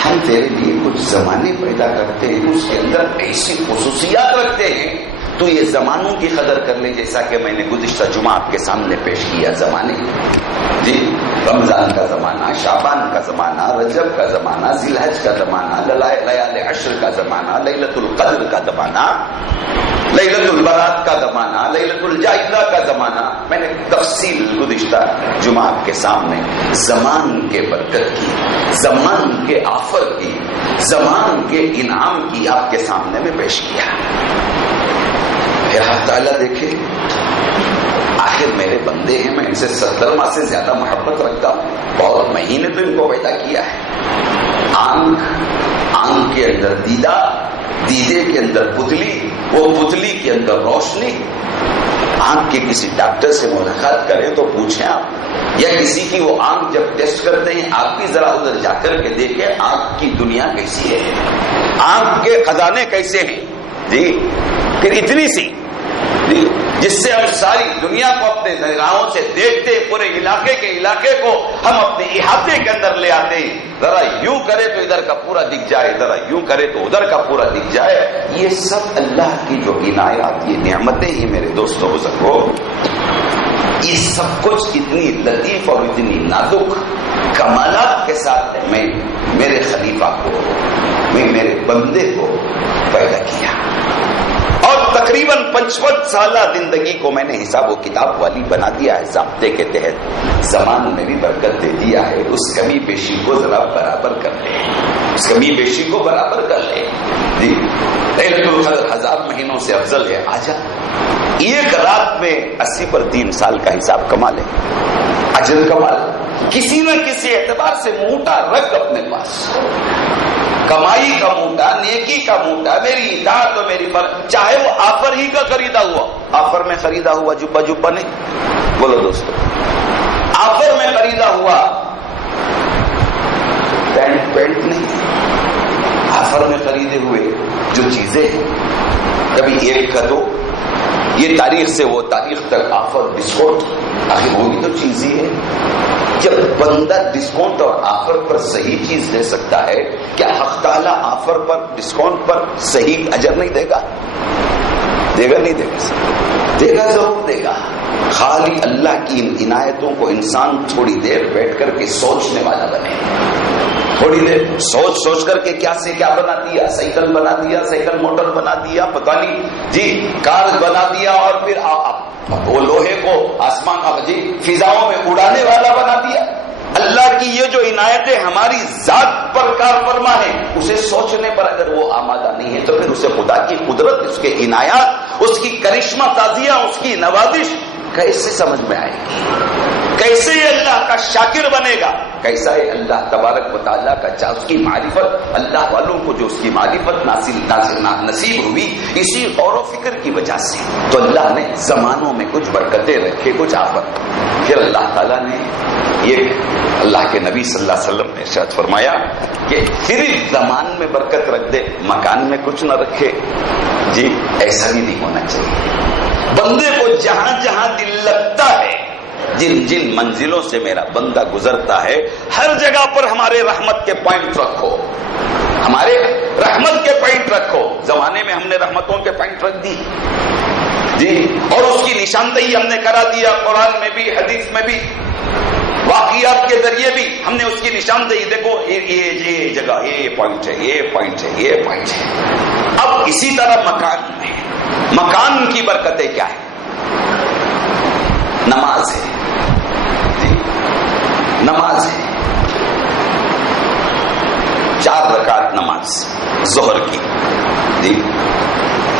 ہم تیرے لیے کچھ زمانے پیدا کرتے ہیں، اس کے اندر ایسی خصوصیات رکھتے ہیں، تو یہ زمانوں کی قدر کر لے. جیسا کہ میں نے گزشتہ جمعہ آپ کے سامنے پیش کیا زمانے، جی، رمضان کا زمانہ، شعبان کا زمانہ، رجب کا زمانہ، ذی الحج کا زمانہ، لیال عشر کا زمانہ، لیلۃ القدر کا زمانہ، لیلۃ البرات کا زمانہ، لیلۃ الجائزہ کا زمانہ. میں نے تفصیل گزشتہ جمعہ آپ کے سامنے زمان کے برکت کی، زمان کے آفر کی، زمان کے انعام کی آپ کے سامنے میں پیش کیا. اللہ تعالیٰ دیکھے آخر میرے بندے ہیں، میں ان سے 70 ماہ سے زیادہ محبت رکھتا ہوں، بہت مہینے تو ان کو پیدا کیا ہے. آنکھ کے اندر دیدہ، دیدے کے اندر پتلی، وہ پتلی کے اندر روشنی. آنکھ کے کسی ڈاکٹر سے ملاقات کریں تو پوچھیں آپ، یا کسی کی وہ آنکھ جب ٹیسٹ کرتے ہیں آپ بھی ذرا ادھر جا کر کے دیکھیں آنکھ کی دنیا کیسی ہے، آنکھ کے خزانے کیسے ہیں. جی پھر اتنی سی جس سے ہم ساری دنیا کو اپنے نگاہوں سے دیکھتے، پورے علاقے کے علاقے کو ہم اپنے احاطے کے اندر لے آتے ہیں. ذرا یوں کرے تو ادھر کا پورا دکھ جائے، ذرا یوں کرے تو ادھر کا پورا دکھ جائے. یہ سب اللہ کی جو عنایات، یہ نعمتیں ہی میرے دوستوں بزرگوں. یہ سب کچھ اتنی لطیف اور اتنی نازک کمالات کے ساتھ میں میرے خلیفہ کو، میں میرے بندے کو پیدا کیا، اور تقریباً 55 سالہ زندگی کو میں نے حساب و کتاب والی بنا دیا ہے. ضابطے کے تحت زمان میں بھی برکت دے دیا ہے. اس کمی بیشی کو ذرا برابر کر لے، اس کمی بیشی کو برابر کر لے. جی لیلۃ القدر 1000 مہینوں سے افضل ہے. آجا ایک رات میں 80 پر 3 سال کا حساب کما لے، اجر کما لے. کسی نہ کسی اعتبار سے موٹا رکھ اپنے پاس، کمائی کا موٹا، نیکی کا موٹا، میری اطاعت اور میری چاہے وہ آفر ہی کا خریدا ہوا، آفر میں خریدا ہوا جبا نہیں، بولو دوستو، آفر میں خریدا ہوا پینٹ نہیں، آفر میں خریدے ہوئے جو چیزیں ہیں، کبھی ایک کا دو، یہ تاریخ سے وہ تاریخ تک آفر ڈسکاؤنٹ، آخر وہی تو چیز ہی ہے۔ جب بندہ ڈسکاؤنٹ اور آفر پر صحیح چیز دے سکتا ہے، کیا حق تعالیٰ آفر پر ڈسکاؤنٹ پر صحیح اجر نہیں دے گا؟ دے گا نہیں دے گا؟ دے گا، ضرور دے گا۔ خالی اللہ کی ان عنایتوں کو انسان تھوڑی دیر بیٹھ کر کے سوچنے والا بنے، تھوڑی دیر سوچ کر کے کیا سے کیا بنا دیا، سائیکل بنا دیا، سائیکل موٹر بنا دیا، پتہ نہیں جی کار بنا دیا، اور پھر وہ لوہے کو آسمان جی فضاؤں میں اڑانے والا بنا دیا۔ اللہ کی یہ جو عنایتیں ہماری ذات پر کار فرما ہے، اسے سوچنے پر اگر وہ آمادہ نہیں ہے تو پھر اسے خدا کی قدرت، اس کے عنایات، اس کی کرشمہ تازیہ، اس کی نوازش کیسے سمجھ میں آئے گی؟ کیسے یہ اللہ کا شاکر بنے گا؟ کیسا ہے اللہ تبارک و تعالیٰ کا اس کی معرفت، اللہ والوں کو جو اس کی معرفت نصیب ہوئی اسی غور و فکر کی وجہ سے، تو اللہ نے زمانوں میں کچھ برکتیں رکھے، کچھ آفت۔ پھر اللہ تعالیٰ نے یہ اللہ کے نبی صلی اللہ علیہ وسلم نے ارشاد فرمایا کہ صرف زمان میں برکت رکھ دے، مکان میں کچھ نہ رکھے۔ جی ایسا بھی نہیں ہونا چاہیے۔ بندے کو جہاں جہاں دل لگتا ہے، جن جن منزلوں سے میرا بندہ گزرتا ہے، ہر جگہ پر ہمارے رحمت کے پوائنٹ رکھو، ہمارے رحمت کے پوائنٹ رکھو۔ زمانے میں ہم نے رحمتوں کے پوائنٹ رکھ دی جی، اور اس کی نشاندہی ہم نے کرا دیا، قرآن میں بھی، حدیث میں بھی، واقعات کے ذریعے بھی ہم نے اس کی نشاندہی، دیکھو یہ جگہ، یہ پوائنٹ ہے، یہ پوائنٹ ہے، یہ پوائنٹ ہے۔ اب اسی طرح مکان میں، مکان کی برکتیں کیا ہے؟ نماز ہے جی، نماز ہے، 4 رکعت نماز ظہر کی جی،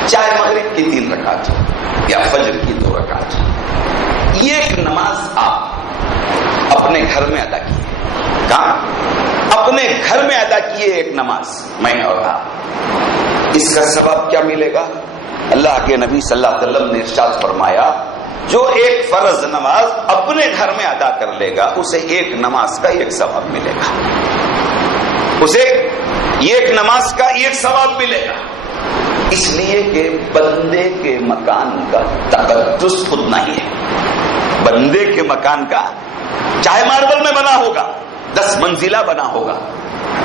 چاہے مغرب کی 3 رکعت یا فجر کی 2 رکعت، یہ ایک نماز آپ اپنے گھر میں ادا کیے۔ کہاں؟ اپنے گھر میں ادا کیے ایک نماز، میں اور آپ، اس کا ثواب کیا ملے گا؟ اللہ کے نبی صلی اللہ علیہ وسلم نے ارشاد فرمایا، جو ایک فرض نماز اپنے گھر میں ادا کر لے گا، اسے ایک نماز کا ایک ثواب ملے گا، اسے ایک نماز کا ایک ثواب ملے گا۔ اس لیے کہ بندے کے مکان کا تقدس خود نہیں ہے، بندے کے مکان کا، چاہے ماربل میں بنا ہوگا، 10 منزلہ بنا ہوگا،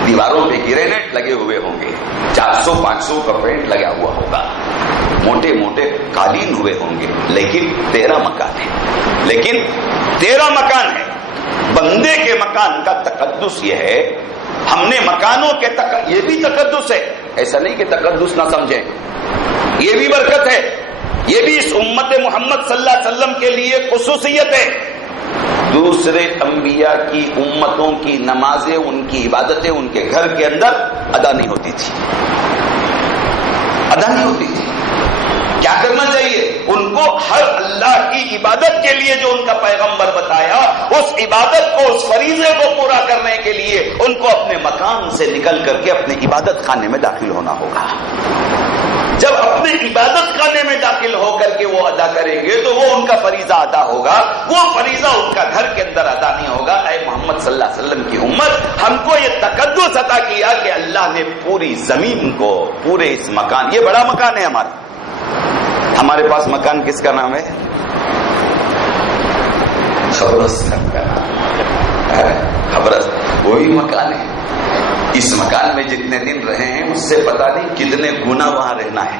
دیواروں پہ گرینیٹ لگے ہوئے ہوں گے، 400-500 کا پینٹ لگا ہوا ہوگا، موٹے موٹے قالین ہوئے ہوں گے، لیکن تیرا مکان ہے، لیکن تیرا مکان ہے۔ بندے کے مکان کا تقدس یہ ہے، ہم نے مکانوں کے یہ بھی تقدس ہے، ایسا نہیں کہ تقدس نہ سمجھیں، یہ بھی برکت ہے، یہ بھی اس امت محمد صلی اللہ علیہ وسلم کے لیے خصوصیت ہے۔ دوسرے انبیاء کی امتوں کی نمازیں، ان کی عبادتیں ان کے گھر کے اندر ادا نہیں ہوتی تھی، ادا نہیں ہوتی تھی۔ کیا کرنا چاہیے ان کو؟ ہر اللہ کی عبادت کے لیے جو ان کا پیغمبر بتایا، اس عبادت کو، اس فریضے کو پورا کرنے کے لیے ان کو اپنے مکان سے نکل کر کے اپنے عبادت خانے میں داخل ہونا ہوگا۔ جب اپنے عبادت خانے میں داخل ہو کر کے وہ ادا کریں گے تو وہ ان کا فریضہ ادا ہوگا، وہ فریضہ ان کا گھر کے اندر ادا نہیں ہوگا۔ اے محمد صلی اللہ علیہ وسلم کی امت، ہم کو یہ تقدس عطا کیا کہ اللہ نے پوری زمین کو، پورے اس مکان، یہ بڑا مکان ہے ہمارا، ہمارے پاس مکان کس کا نام ہے؟ قبرستان کا نام ہے، قبرستان وہی مکان ہے۔ اس مکان میں جتنے دن رہے ہیں اس سے پتہ نہیں کتنے گنا وہاں رہنا ہے۔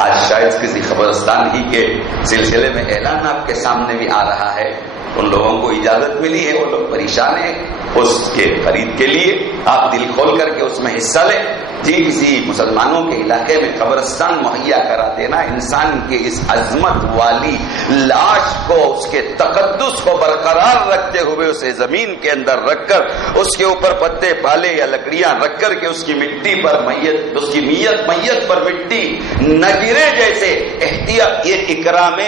آج شاید کسی قبرستان ہی کے سلسلے میں اعلان آپ کے سامنے بھی آ رہا ہے، ان لوگوں کو اجازت ملی ہے، وہ لوگ پریشان ہیں، اس کے خرید کے لیے آپ دل کھول کر کے اس میں حصہ لیں جی۔ کسی مسلمانوں کے علاقے میں قبرستان مہیا کرا دینا، انسان کے اس عظمت والی لاش کو، اس کے تقدس کو برقرار رکھتے ہوئے اسے زمین کے اندر رکھ کر، اس کے اوپر پتے پالے یا لکڑیاں رکھ کر کے اس کی مٹی پر میت، اس کی میت پر مٹی نہ گرے جیسے احتیاط، یہ اکرام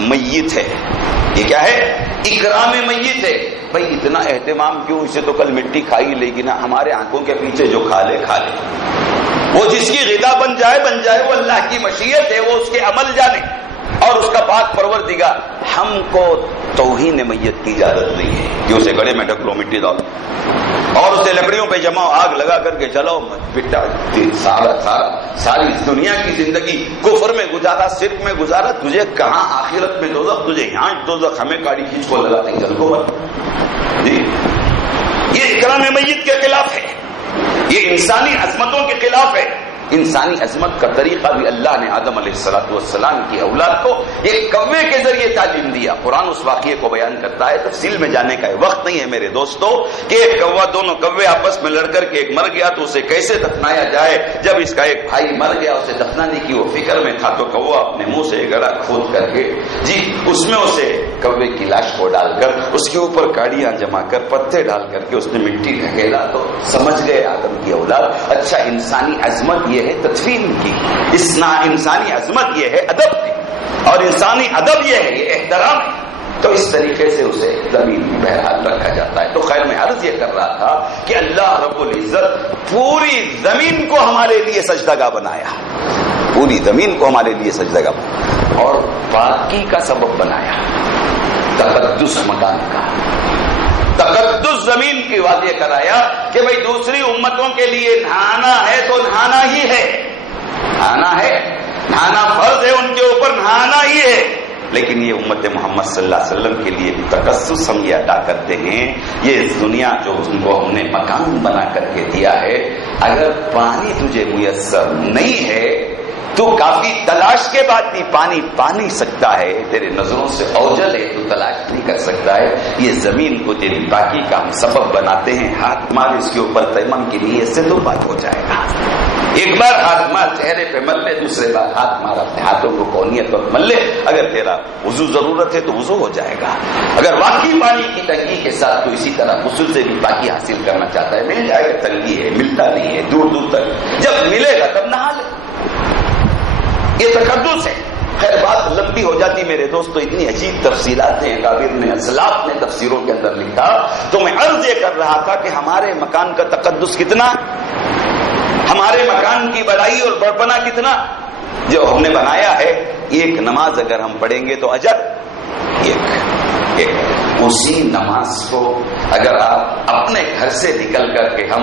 میت ہے۔ یہ کیا ہے؟ اکرام میت ہے۔ بھائی اتنا اہتمام کیوں؟ اسے تو کل مٹی کھائی لے گی نا، ہمارے آنکھوں کے پیچھے جو کھا لے کھا لے، وہ جس کی غذا بن جائے بن جائے، وہ اللہ کی مشیت ہے، وہ اس کے عمل جانے اور اس کا پاک پروردگار۔ ہم کو توہین میت کی اجازت نہیں ہے کہ اسے گڑے میں ڈھک لو، مٹی ڈالو، اور اسے لکڑیوں پہ جماؤ، آگ لگا کر کے جلاؤ بیٹا، ساری دنیا کی زندگی کفر میں گزارا، شرک میں گزارا، تجھے کہاں آخرت میں دوزخ، تجھے یہاں دوزخ، ہمیں گاڑی کھینچ کو لگاتے جل کو جی۔ یہ اکرام میت کے خلاف ہے، یہ انسانی عظمتوں کے خلاف ہے۔ انسانی عظمت کا طریقہ بھی اللہ نے آدم علیہ السلام کی اولاد کو ایک کوے کے ذریعے تعلیم دیا۔ قرآن اس واقعے کو بیان کرتا ہے، تفصیل میں جانے کا وقت نہیں ہے میرے دوستو، کہ ایک کوا، دونوں کوے آپس میں لڑ کر کے ایک مر گیا تو اسے کیسے دفنایا جائے۔ جب اس کا ایک بھائی مر گیا، اسے دفنانے کی وہ فکر میں تھا، تو کوا اپنے منہ سے گڑھا کھود کر کے جی اس میں اسے کوے کی لاش کو ڈال کر اس کے اوپر کاڑیاں جما کر پتے ڈال کر کے اس نے مٹی ڈھکیلا، تو سمجھ گئے آدم کی اولاد اچھا انسانی عظمت یہ ہے تدفین کی، انسانی عظمت یہ ہے ادب کی، اور انسانی ادب یہ ہے یہ احترام ہے۔ تو اس طریقے سے اسے زمین میں بہرحال رکھا جاتا ہے۔ تو خیر میں عرض یہ کر رہا تھا کہ اللہ رب العزت پوری زمین کو ہمارے لیے سجدگاہ بنایا، پوری زمین کو ہمارے لیے سجدگاہ بنایا اور پاکی کا سبب بنایا، تقدس مکان کا، تقدس زمین کی واضح کرایا کہ بھئی دوسری امتوں کے لیے نہانا ہے تو نہانا ہی ہے، نہانا ہے، نہانا فرض ہے ان کے اوپر، نہانا ہی ہے، لیکن یہ امت محمد صلی اللہ علیہ وسلم کے لیے بھی تخصص ہم یہ ادا کرتے ہیں۔ یہ دنیا جو ان کو ہم نے مکان بنا کر کے دیا ہے، اگر پانی تجھے میسر نہیں ہے تو کافی تلاش کے بعد بھی پانی پا نہیں سکتا ہے، تیرے نظروں سے اوجل ہے تو تلاش نہیں کر سکتا ہے، یہ زمین کو تیری پاکی کا ہم سبب بناتے ہیں، ہاتھ مار اس کے اوپر تیمم کی نیت سے تو بات ہو جائے گا۔ ایک بار ہاتھ مار چہرے پہ مل لے، دوسرے بار ہاتھ مار اپنے ہاتھوں کو کونیت پر مل لے، اگر تیرا وضو ضرورت ہے تو وضو ہو جائے گا۔ اگر واقعی پانی کی تنگی کے ساتھ تو اسی طرح غسل سے بھی پاکی حاصل کرنا چاہتا ہے، مل جائے گا، تنگی ہے، ملتا نہیں ہے دور دور تک، جب ملے گا تب نہا لے، یہ تقدس ہے۔ خیر بات لمبی ہو جاتی میرے دوستو، اتنی عجیب تفصیلات ہیں، کابر نے اسلاف نے تفسیروں کے اندر لکھا، تو میں عرض یہ کر رہا تھا کہ ہمارے مکان کا تقدس کتنا، ہمارے مکان کی بڑائی اور بڑپنا کتنا، جو ہم نے بنایا ہے۔ ایک نماز اگر ہم پڑھیں گے تو اجر ایک اسی نماز کو اگر آپ اپنے گھر سے نکل کر کے ہم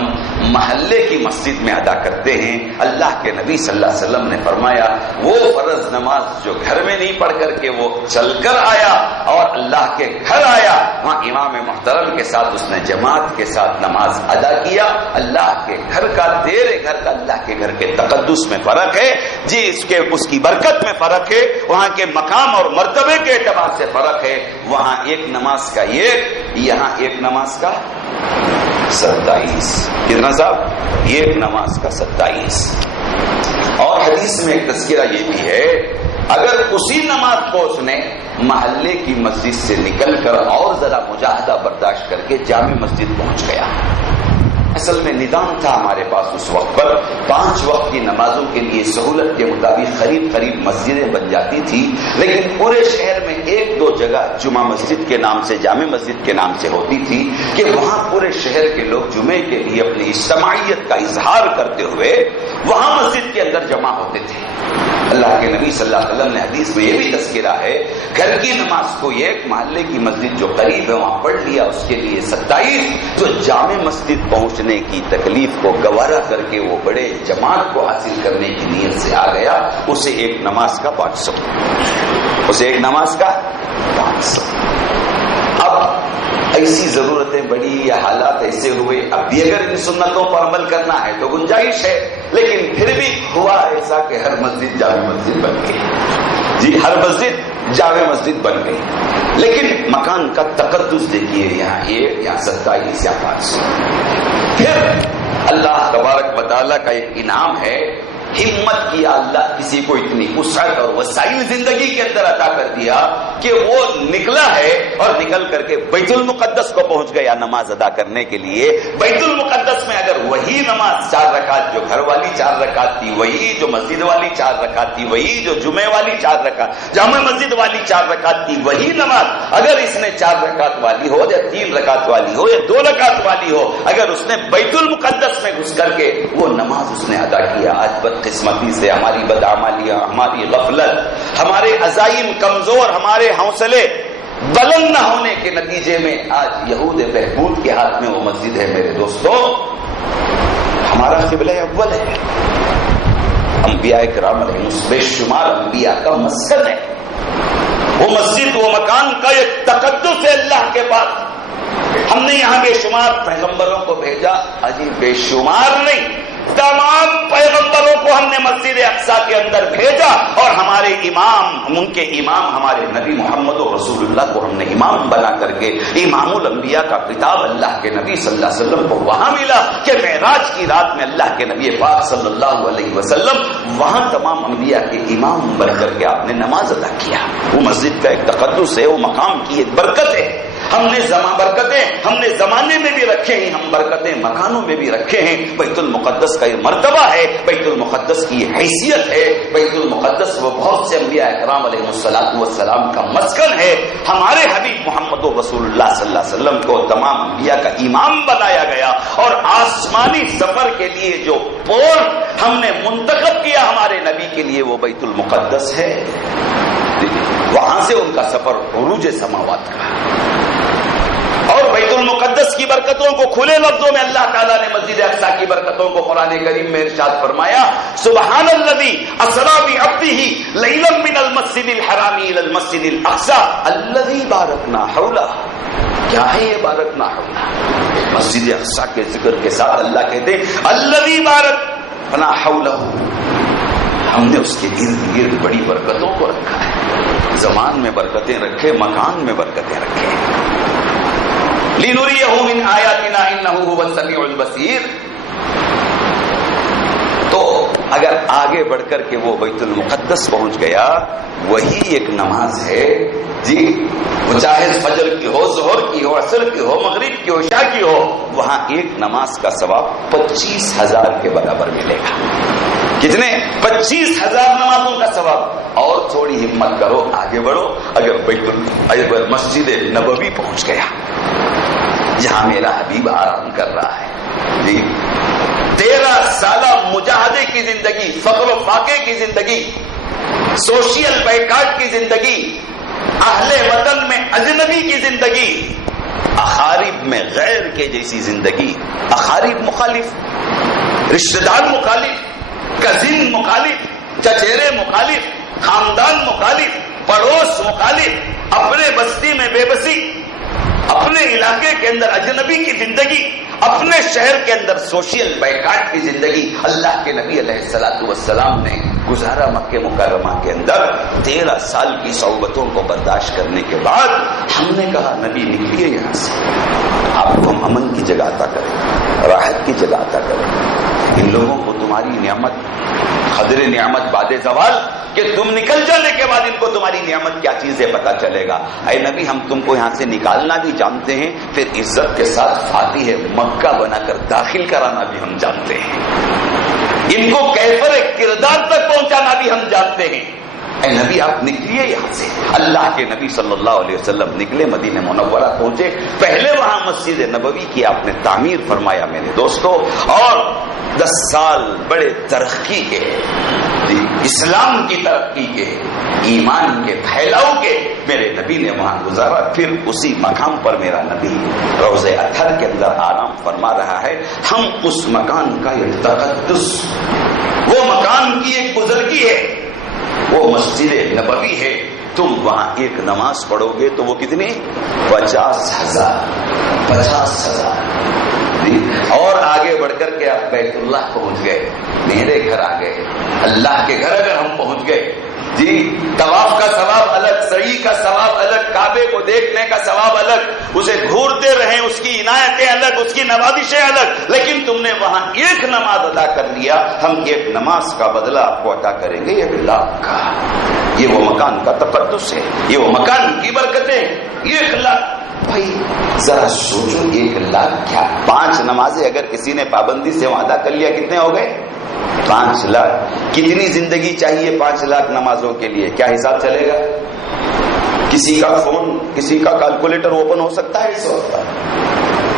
محلے کی مسجد میں ادا کرتے ہیں، اللہ کے نبی صلی اللہ علیہ وسلم نے فرمایا وہ فرض نماز جو گھر میں نہیں پڑھ کر کے وہ چل کر آیا اور اللہ کے گھر آیا، وہاں امام محترم کے ساتھ اس نے جماعت کے ساتھ نماز ادا کیا، اللہ کے گھر کا، تیرے گھر کا اللہ کے گھر کے تقدس میں فرق ہے جی، اس کی برکت میں فرق ہے، وہاں کے مقام اور مرتبے کے اعتبار سے فرق ہے۔ وہاں ایک نماز کا ایک، یہاں ایک نماز کا 27، کتنا صاحب؟ ایک نماز کا 27۔ اور حدیث میں ایک تذکرہ یہ بھی ہے، اگر اسی نماز کو اس نے محلے کی مسجد سے نکل کر اور ذرا مجاہدہ برداشت کر کے جامع مسجد پہنچ گیا، اصل میں نظام تھا ہمارے پاس اس وقت پر 5 وقت کی نمازوں کے لیے سہولت کے مطابق قریب مسجدیں بن جاتی تھی، لیکن پورے شہر میں 1-2 جگہ جمعہ مسجد کے نام سے، جامع مسجد کے نام سے ہوتی تھی کہ وہاں پورے شہر کے لوگ جمعے کے لیے اپنی اجتماعیت کا اظہار کرتے ہوئے وہاں مسجد کے اندر جمع ہوتے تھے۔ اللہ کے نبی صلی اللہ علیہ وسلم نے حدیث میں یہ بھی تذکرہ ہے، گھر کی نماز کو ایک، محلے کی مسجد جو قریب ہے وہاں پڑھ لیا، اس کے لیے 27، جو جامع مسجد پہنچنے کی تکلیف کو گوارا کر کے وہ بڑے جماعت کو حاصل کرنے کی نیت سے آ گیا، اسے ایک نماز کا 500، اسے ایک نماز کا 500۔ اب ایسی ضرورتیں بڑی یا حالات ایسے ہوئے، اب بھی اگر ان سنتوں پر عمل کرنا ہے تو گنجائش ہے، لیکن پھر بھی ہوا ایسا کہ ہر مسجد جامع مسجد بن گئی جی، ہر مسجد جامع مسجد بن گئی، لیکن مکان کا تقدس دیکھیے، یہاں 1، یہاں 27 یا 500۔ پھر اللہ تبارک و تعالیٰ کا ایک انعام ہے، ہمت کیا اللہ کسی کو اتنی وسعت اور وسائل زندگی کے اندر عطا کر دیا کہ وہ نکلا ہے اور نکل کر کے بیت المقدس کو پہنچ گیا نماز ادا کرنے کے لیے۔ بیت المقدس میں اگر وہی نماز 4 رکعت جو گھر والی 4 رکعت تھی، وہی جو مسجد والی 4 رکعت تھی، وہی جو جمعے والی 4 رکعت، جامع مسجد والی 4 رکعت تھی، وہی نماز اگر اس نے 4 رکعت والی ہو یا 3 رکعت والی ہو یا 2 رکعت والی ہو، اگر اس نے بیت المقدس میں گھس کر کے وہ نماز اس نے ادا کیا، آج قسمتی سے ہماری بدعمالیاں، ہماری غفلت، ہمارے عزائم کمزور، ہمارے حوصلے بلند نہ ہونے کے نتیجے میں آج یہود بہبود کے ہاتھ میں وہ مسجد ہے. میرے دوستو، ہمارا قبلہ اول ہے. انبیاء کرام علیہ بے شمار انبیاء کا مسکن ہے. وہ مسجد، وہ مکان کا ایک تقدس ہے اللہ کے پاس. ہم نے یہاں بے شمار پیغمبروں کو بھیجا، اجی بے شمار نہیں، تمام پیغمبروں کو ہم نے مسجد اقصی کے اندر بھیجا، اور ہمارے امام، ان کے امام ہمارے نبی محمد رسول اللہ کو ہم نے امام بنا کر کے امام الانبیاء کا خطاب اللہ کے نبی صلی اللہ علیہ وسلم کو وہاں ملا کہ معراج کی رات میں اللہ کے نبی پاک صلی اللہ علیہ وسلم وہاں تمام انبیاء کے امام بن کر کے آپ نے نماز ادا کیا. وہ مسجد کا ایک تقدس ہے، وہ مقام کی ایک برکت ہے. ہم نے برکتیں ہم نے زمانے میں بھی رکھے ہیں، ہم برکتیں مکانوں میں بھی رکھے ہیں. بیت المقدس کا یہ مرتبہ ہے، بیت المقدس کی یہ حیثیت ہے. بیت المقدس وہ بہت سے انبیاء اکرام علیہ السلام کا مسکن ہے. ہمارے حبیب محمد رسول اللہ صلی اللہ علیہ وسلم کو تمام انبیاء کا امام بنایا گیا، اور آسمانی سفر کے لیے جو پورٹ ہم نے منتخب کیا ہمارے نبی کے لیے وہ بیت المقدس ہے. وہاں سے ان کا سفر عروج سماوات کا. اور بیت المقدس کی برکتوں کو کھلے لفظوں میں اللہ تعالیٰ نے مسجد اقصی کی برکتوں کو قرآن کریم میں ارشاد فرمایا، سبحان الذی اسری بعبدہ لیلا من المسجد الحرام الی المسجد الاقصی الذی بارکنا حولہ. کیا ہے یہ بارکنا حولہ؟ مسجد اقصی کے ذکر کے ساتھ اللہ کہتے الذی بارکنا حولہ، ہم نے اس کے ارد گرد بڑی برکتوں کو رکھا ہے. زمان میں برکتیں رکھے، مکان میں برکتیں رکھے. لِنُرِيَهُ مِنْ آيَاتِنَا إِنَّهُ هُوَ السَّمِيعُ الْبَصِيرُ. تو اگر آگے بڑھ کر کے وہ بیت المقدس پہنچ گیا، وہی ایک نماز ہے جی، وہ چاہے فجر کی ہو، ظہر کی ہو، عصر کی ہو، مغرب کی ہو، عشاء کی ہو، وہاں ایک نماز کا ثواب 25,000 کے برابر ملے گا. کتنے؟ 25,000 نمازوں کا ثواب. اور تھوڑی ہمت کرو، آگے بڑھو. اگر مسجد نبوی پہنچ گیا جہاں میرا حبیب آرام کر رہا ہے جی، 13 سالہ مجاہدے کی زندگی، فقر و فاقے کی زندگی، سوشل بائیکاٹ کی زندگی، اہل وطن میں اجنبی کی زندگی، اقارب میں غیر کے جیسی زندگی. اقارب مخالف، رشتہ دار مخالف، کزن مخالف، چچیرے مخالف، خاندان مخالف، پڑوس مخالف، اپنے بستی میں بے بسی، اپنے علاقے کے اندر اجنبی کی زندگی، اپنے شہر کے اندر سوشل بائیکاٹ کی زندگی اللہ کے نبی علیہ الصلوۃ والسلام نے گزارا. مکہ مکرمہ کے اندر 13 سال کی صعوبتوں کو برداشت کرنے کے بعد ہم نے کہا نبی نکلیے یہاں سے، آپ کو ہم امن کی جگہ عطا کریں، راحت کی جگہ عطا کریں. ان لوگوں کو تمہاری نعمت، قدر نعمت بعد زوال، کہ تم نکل جانے کے بعد ان کو تمہاری نعمت کیا چیز ہے پتا چلے گا. اے نبی، ہم تم کو یہاں سے نکالنا بھی جانتے ہیں، پھر عزت کے ساتھ فاتح مکہ بنا کر داخل کرانا بھی ہم جانتے ہیں، ان کو کیفر کردار تک پہنچانا بھی ہم جانتے ہیں. اے نبی آپ نکلیے یہاں سے. اللہ کے نبی صلی اللہ علیہ وسلم نکلے، مدینہ منورہ پہنچے. پہلے وہاں مسجد نبوی کی آپ نے تعمیر فرمایا میرے دوستو، اور 10 سال بڑے ترقی کے، اسلام کی ترقی کے، ایمان کے پھیلاؤ کے میرے نبی نے وہاں گزارا. پھر اسی مقام پر میرا نبی روضہ اطہر کے اندر آرام فرما رہا ہے. ہم اس مکان کا ایک تقدس، وہ مکان کی ایک بزرگی ہے، وہ مسجد نبوی ہے. تم وہاں ایک نماز پڑھو گے تو وہ کتنی؟ 50,000. اور آگے بڑھ کر کے آپ بیت اللہ پہنچ گئے، میرے گھر آ گئے. اللہ کے گھر اگر ہم پہنچ گئے جی، طواف کا ثواب الگ، سعی کا ثواب الگ، کعبے کو دیکھنے کا ثواب الگ، اسے گھورتے رہیں، اس کی عنایتیں الگ، اس کی نوازشیں الگ. لیکن تم نے وہاں ایک نماز ادا کر لیا، ہم ایک نماز کا بدلہ آپ کو عطا کریں گے 1 لاکھ کا. یہ وہ مکان کا تقدس ہے، یہ وہ مکان کی برکتیں. 1 لاکھ بھائی ذرا سوچو، 1 لاکھ کیا 5 نمازیں اگر کسی نے پابندی سے ادا کر لیا کتنے ہو گئے؟ 5 لاکھ. کتنی زندگی چاہیے 5 لاکھ نمازوں کے لیے؟ کیا حساب چلے گا؟ کسی کا فون، کسی کا کیلکولیٹر اوپن ہو سکتا ہے اس وقت؟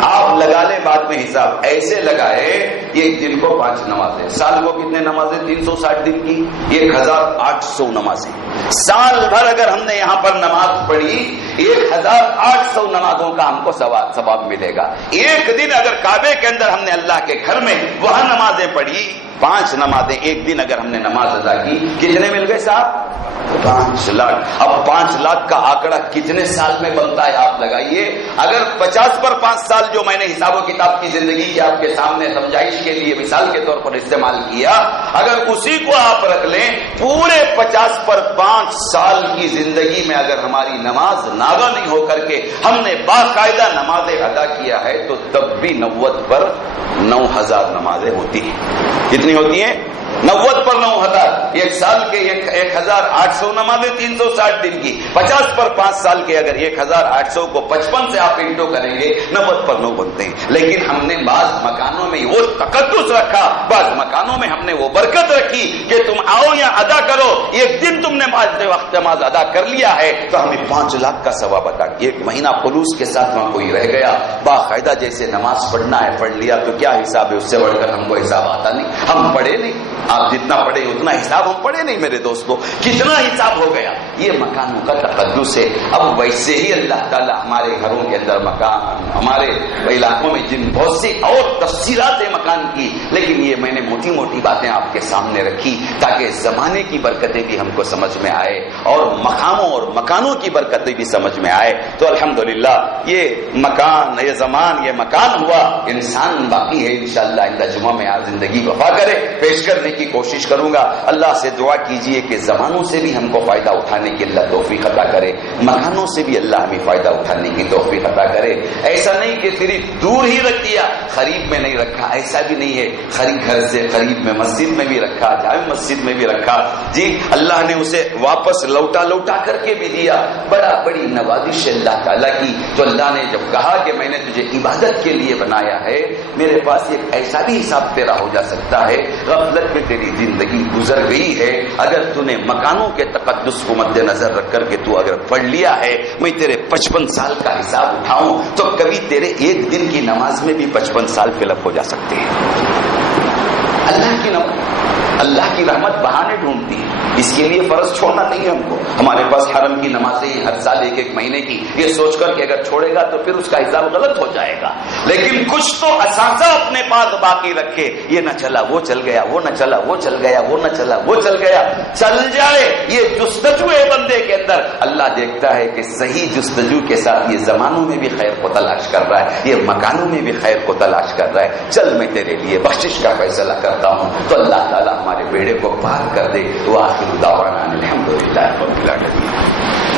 آپ لگا لیں بعد میں حساب، ایسے لگائے ایک دن کو 5 نمازیں، سال کو کتنے نمازیں؟ 360 دن کی 1800 نمازیں۔ سال بھر اگر ہم نے یہاں پر نماز پڑھی 1800 نمازوں کا ہم کو ثواب ملے گا۔ ایک دن اگر کعبے کے اندر ہم نے اللہ کے گھر میں وہاں نمازیں پڑھی، 5 نمازیں ایک دن اگر ہم نے نماز ادا کی، کتنے مل گئے صاحب؟ 5 لاکھ۔ اب 5 لاکھ کا آنکڑا کتنے سال میں بنتا ہے آپ لگائیے۔ اگر 50 پر 5 سال جو میں نے حساب و کتاب کی زندگی کی آپ کے سامنے سمجھائش کے لیے مثال کے طور پر استعمال کیا، اگر اسی کو آپ رکھ لیں پورے 50 پر 5 سال کی زندگی میں اگر ہماری نماز ناغہ نہیں ہو کر کے ہم نے باقاعدہ نمازیں ادا کیا ہے تو تب بھی 90 پر 9000 نمازیں ہوتی ہیں۔ کتنی ہوتی ہیں؟ 90 پر 9000۔ ایک سال کے 1800 نمازیں 360 دن کی، 50 پر 5 سال کے اگر 1800 کو 55 سے آپ انٹو کریں گے 90 پر 9 بنتے ہیں۔ لیکن ہم نے بعض مکانوں میں وہ تقدس رکھا، بعض مکانوں میں ہم نے وہ برکت رکھی کہ تم آؤ یا ادا کرو، ایک دن تم نے وقت نماز ادا کر لیا ہے تو ہمیں 5 لاکھ کا ثواب عطا کیا۔ ایک مہینہ خلوص کے ساتھ وہاں کوئی رہ گیا، باقاعدہ جیسے نماز پڑھنا ہے پڑھ لیا تو کیا حساب ہے؟ اس سے بڑھ کر ہم کو حساب آتا نہیں، ہم پڑھے نہیں۔ آپ جتنا پڑھے اتنا حساب ہم پڑھے نہیں میرے دوستوں، کتنا حساب ہو گیا۔ یہ مکانوں کا تقدس ہے۔ اب ویسے ہی اللہ تعالیٰ ہمارے گھروں کے اندر مکان، ہمارے علاقوں میں جن بہت سی اور تفصیلات مکان کی، لیکن یہ میں نے موٹی موٹی باتیں آپ کے سامنے رکھی تاکہ زمانے کی برکتیں بھی ہم کو سمجھ میں آئے اور مقاموں اور مکانوں کی برکتیں بھی سمجھ میں آئے۔ تو الحمدللہ یہ مکان، یہ زمان، یہ مکان ہوا، انسان باقی ہے انشاءاللہ آئندہ جمعہ میں آج زندگی وفا کرے پیش کرنے کی کوشش کروں گا۔ اللہ سے دعا کیجئے کہ زمانوں سے بھی ہم کو فائدہ اٹھانے کی اللہ توفیق عطا کرے، مکانوں سے بھی اللہ ہمیں فائدہ اٹھانے کی توفیق عطا کرے۔ ایسا نہیں کہ صرف دور ہی رکھ دیا، قریب میں نہیں رکھا، ایسا بھی نہیں ہے۔ قریب گھر سے قریب میں مسجد میں بھی رکھا، جامع مسجد میں بھی رکھا، جی اللہ نے اسے واپس لوٹا کر کے بھی دیا۔ بڑی نوازش اللہ تعالیٰ کی۔ تو اللہ نے جب کہا کہ میں نے تجھے عبادت کے لیے بنایا ہے، میرے پاس ایک ایسا بھی حساب تیرا ہو جا سکتا ہے، غفلت میں تیری زندگی گزر گئی ہے، اگر تو نے مکانوں کے تقدس کو مد نظر رکھ کر کے تو اگر پڑھ لیا ہے میں تیرے 55 سال کا حساب اٹھاؤں تو کبھی تیرے ایک دن کی نماز میں بھی 55 سال فل اپ ہو جا سکتے ہیں۔ اللہ کی رحمت بہانے ڈھونڈتی ہے، اس کے لیے فرض چھوڑنا نہیں ہے ہم کو۔ ہمارے پاس حرم کی نمازیں ہر سال 1 مہینے کی، یہ سوچ کر کہ اگر چھوڑے گا تو پھر اس کا حساب غلط ہو جائے گا، لیکن کچھ تو اثاثہ اپنے پاس باقی رکھے۔ یہ نہ چلا وہ چل گیا، وہ نہ چلا وہ چل گیا، وہ نہ چلا وہ چل گیا، چل جائے۔ یہ جستجو ہے بندے کے اندر، اللہ دیکھتا ہے کہ صحیح جستجو کے ساتھ یہ زمانوں میں بھی خیر کو تلاش کر رہا ہے، یہ مکانوں میں بھی خیر کو تلاش کر رہا ہے، چل میں تیرے لیے بخشش کا فیصلہ کرتا ہوں۔ تو اللہ تعالیٰ ہمارے بیڑے کو پار کر دے۔ وآخر دعوانا الحمدللہ رب العالمین۔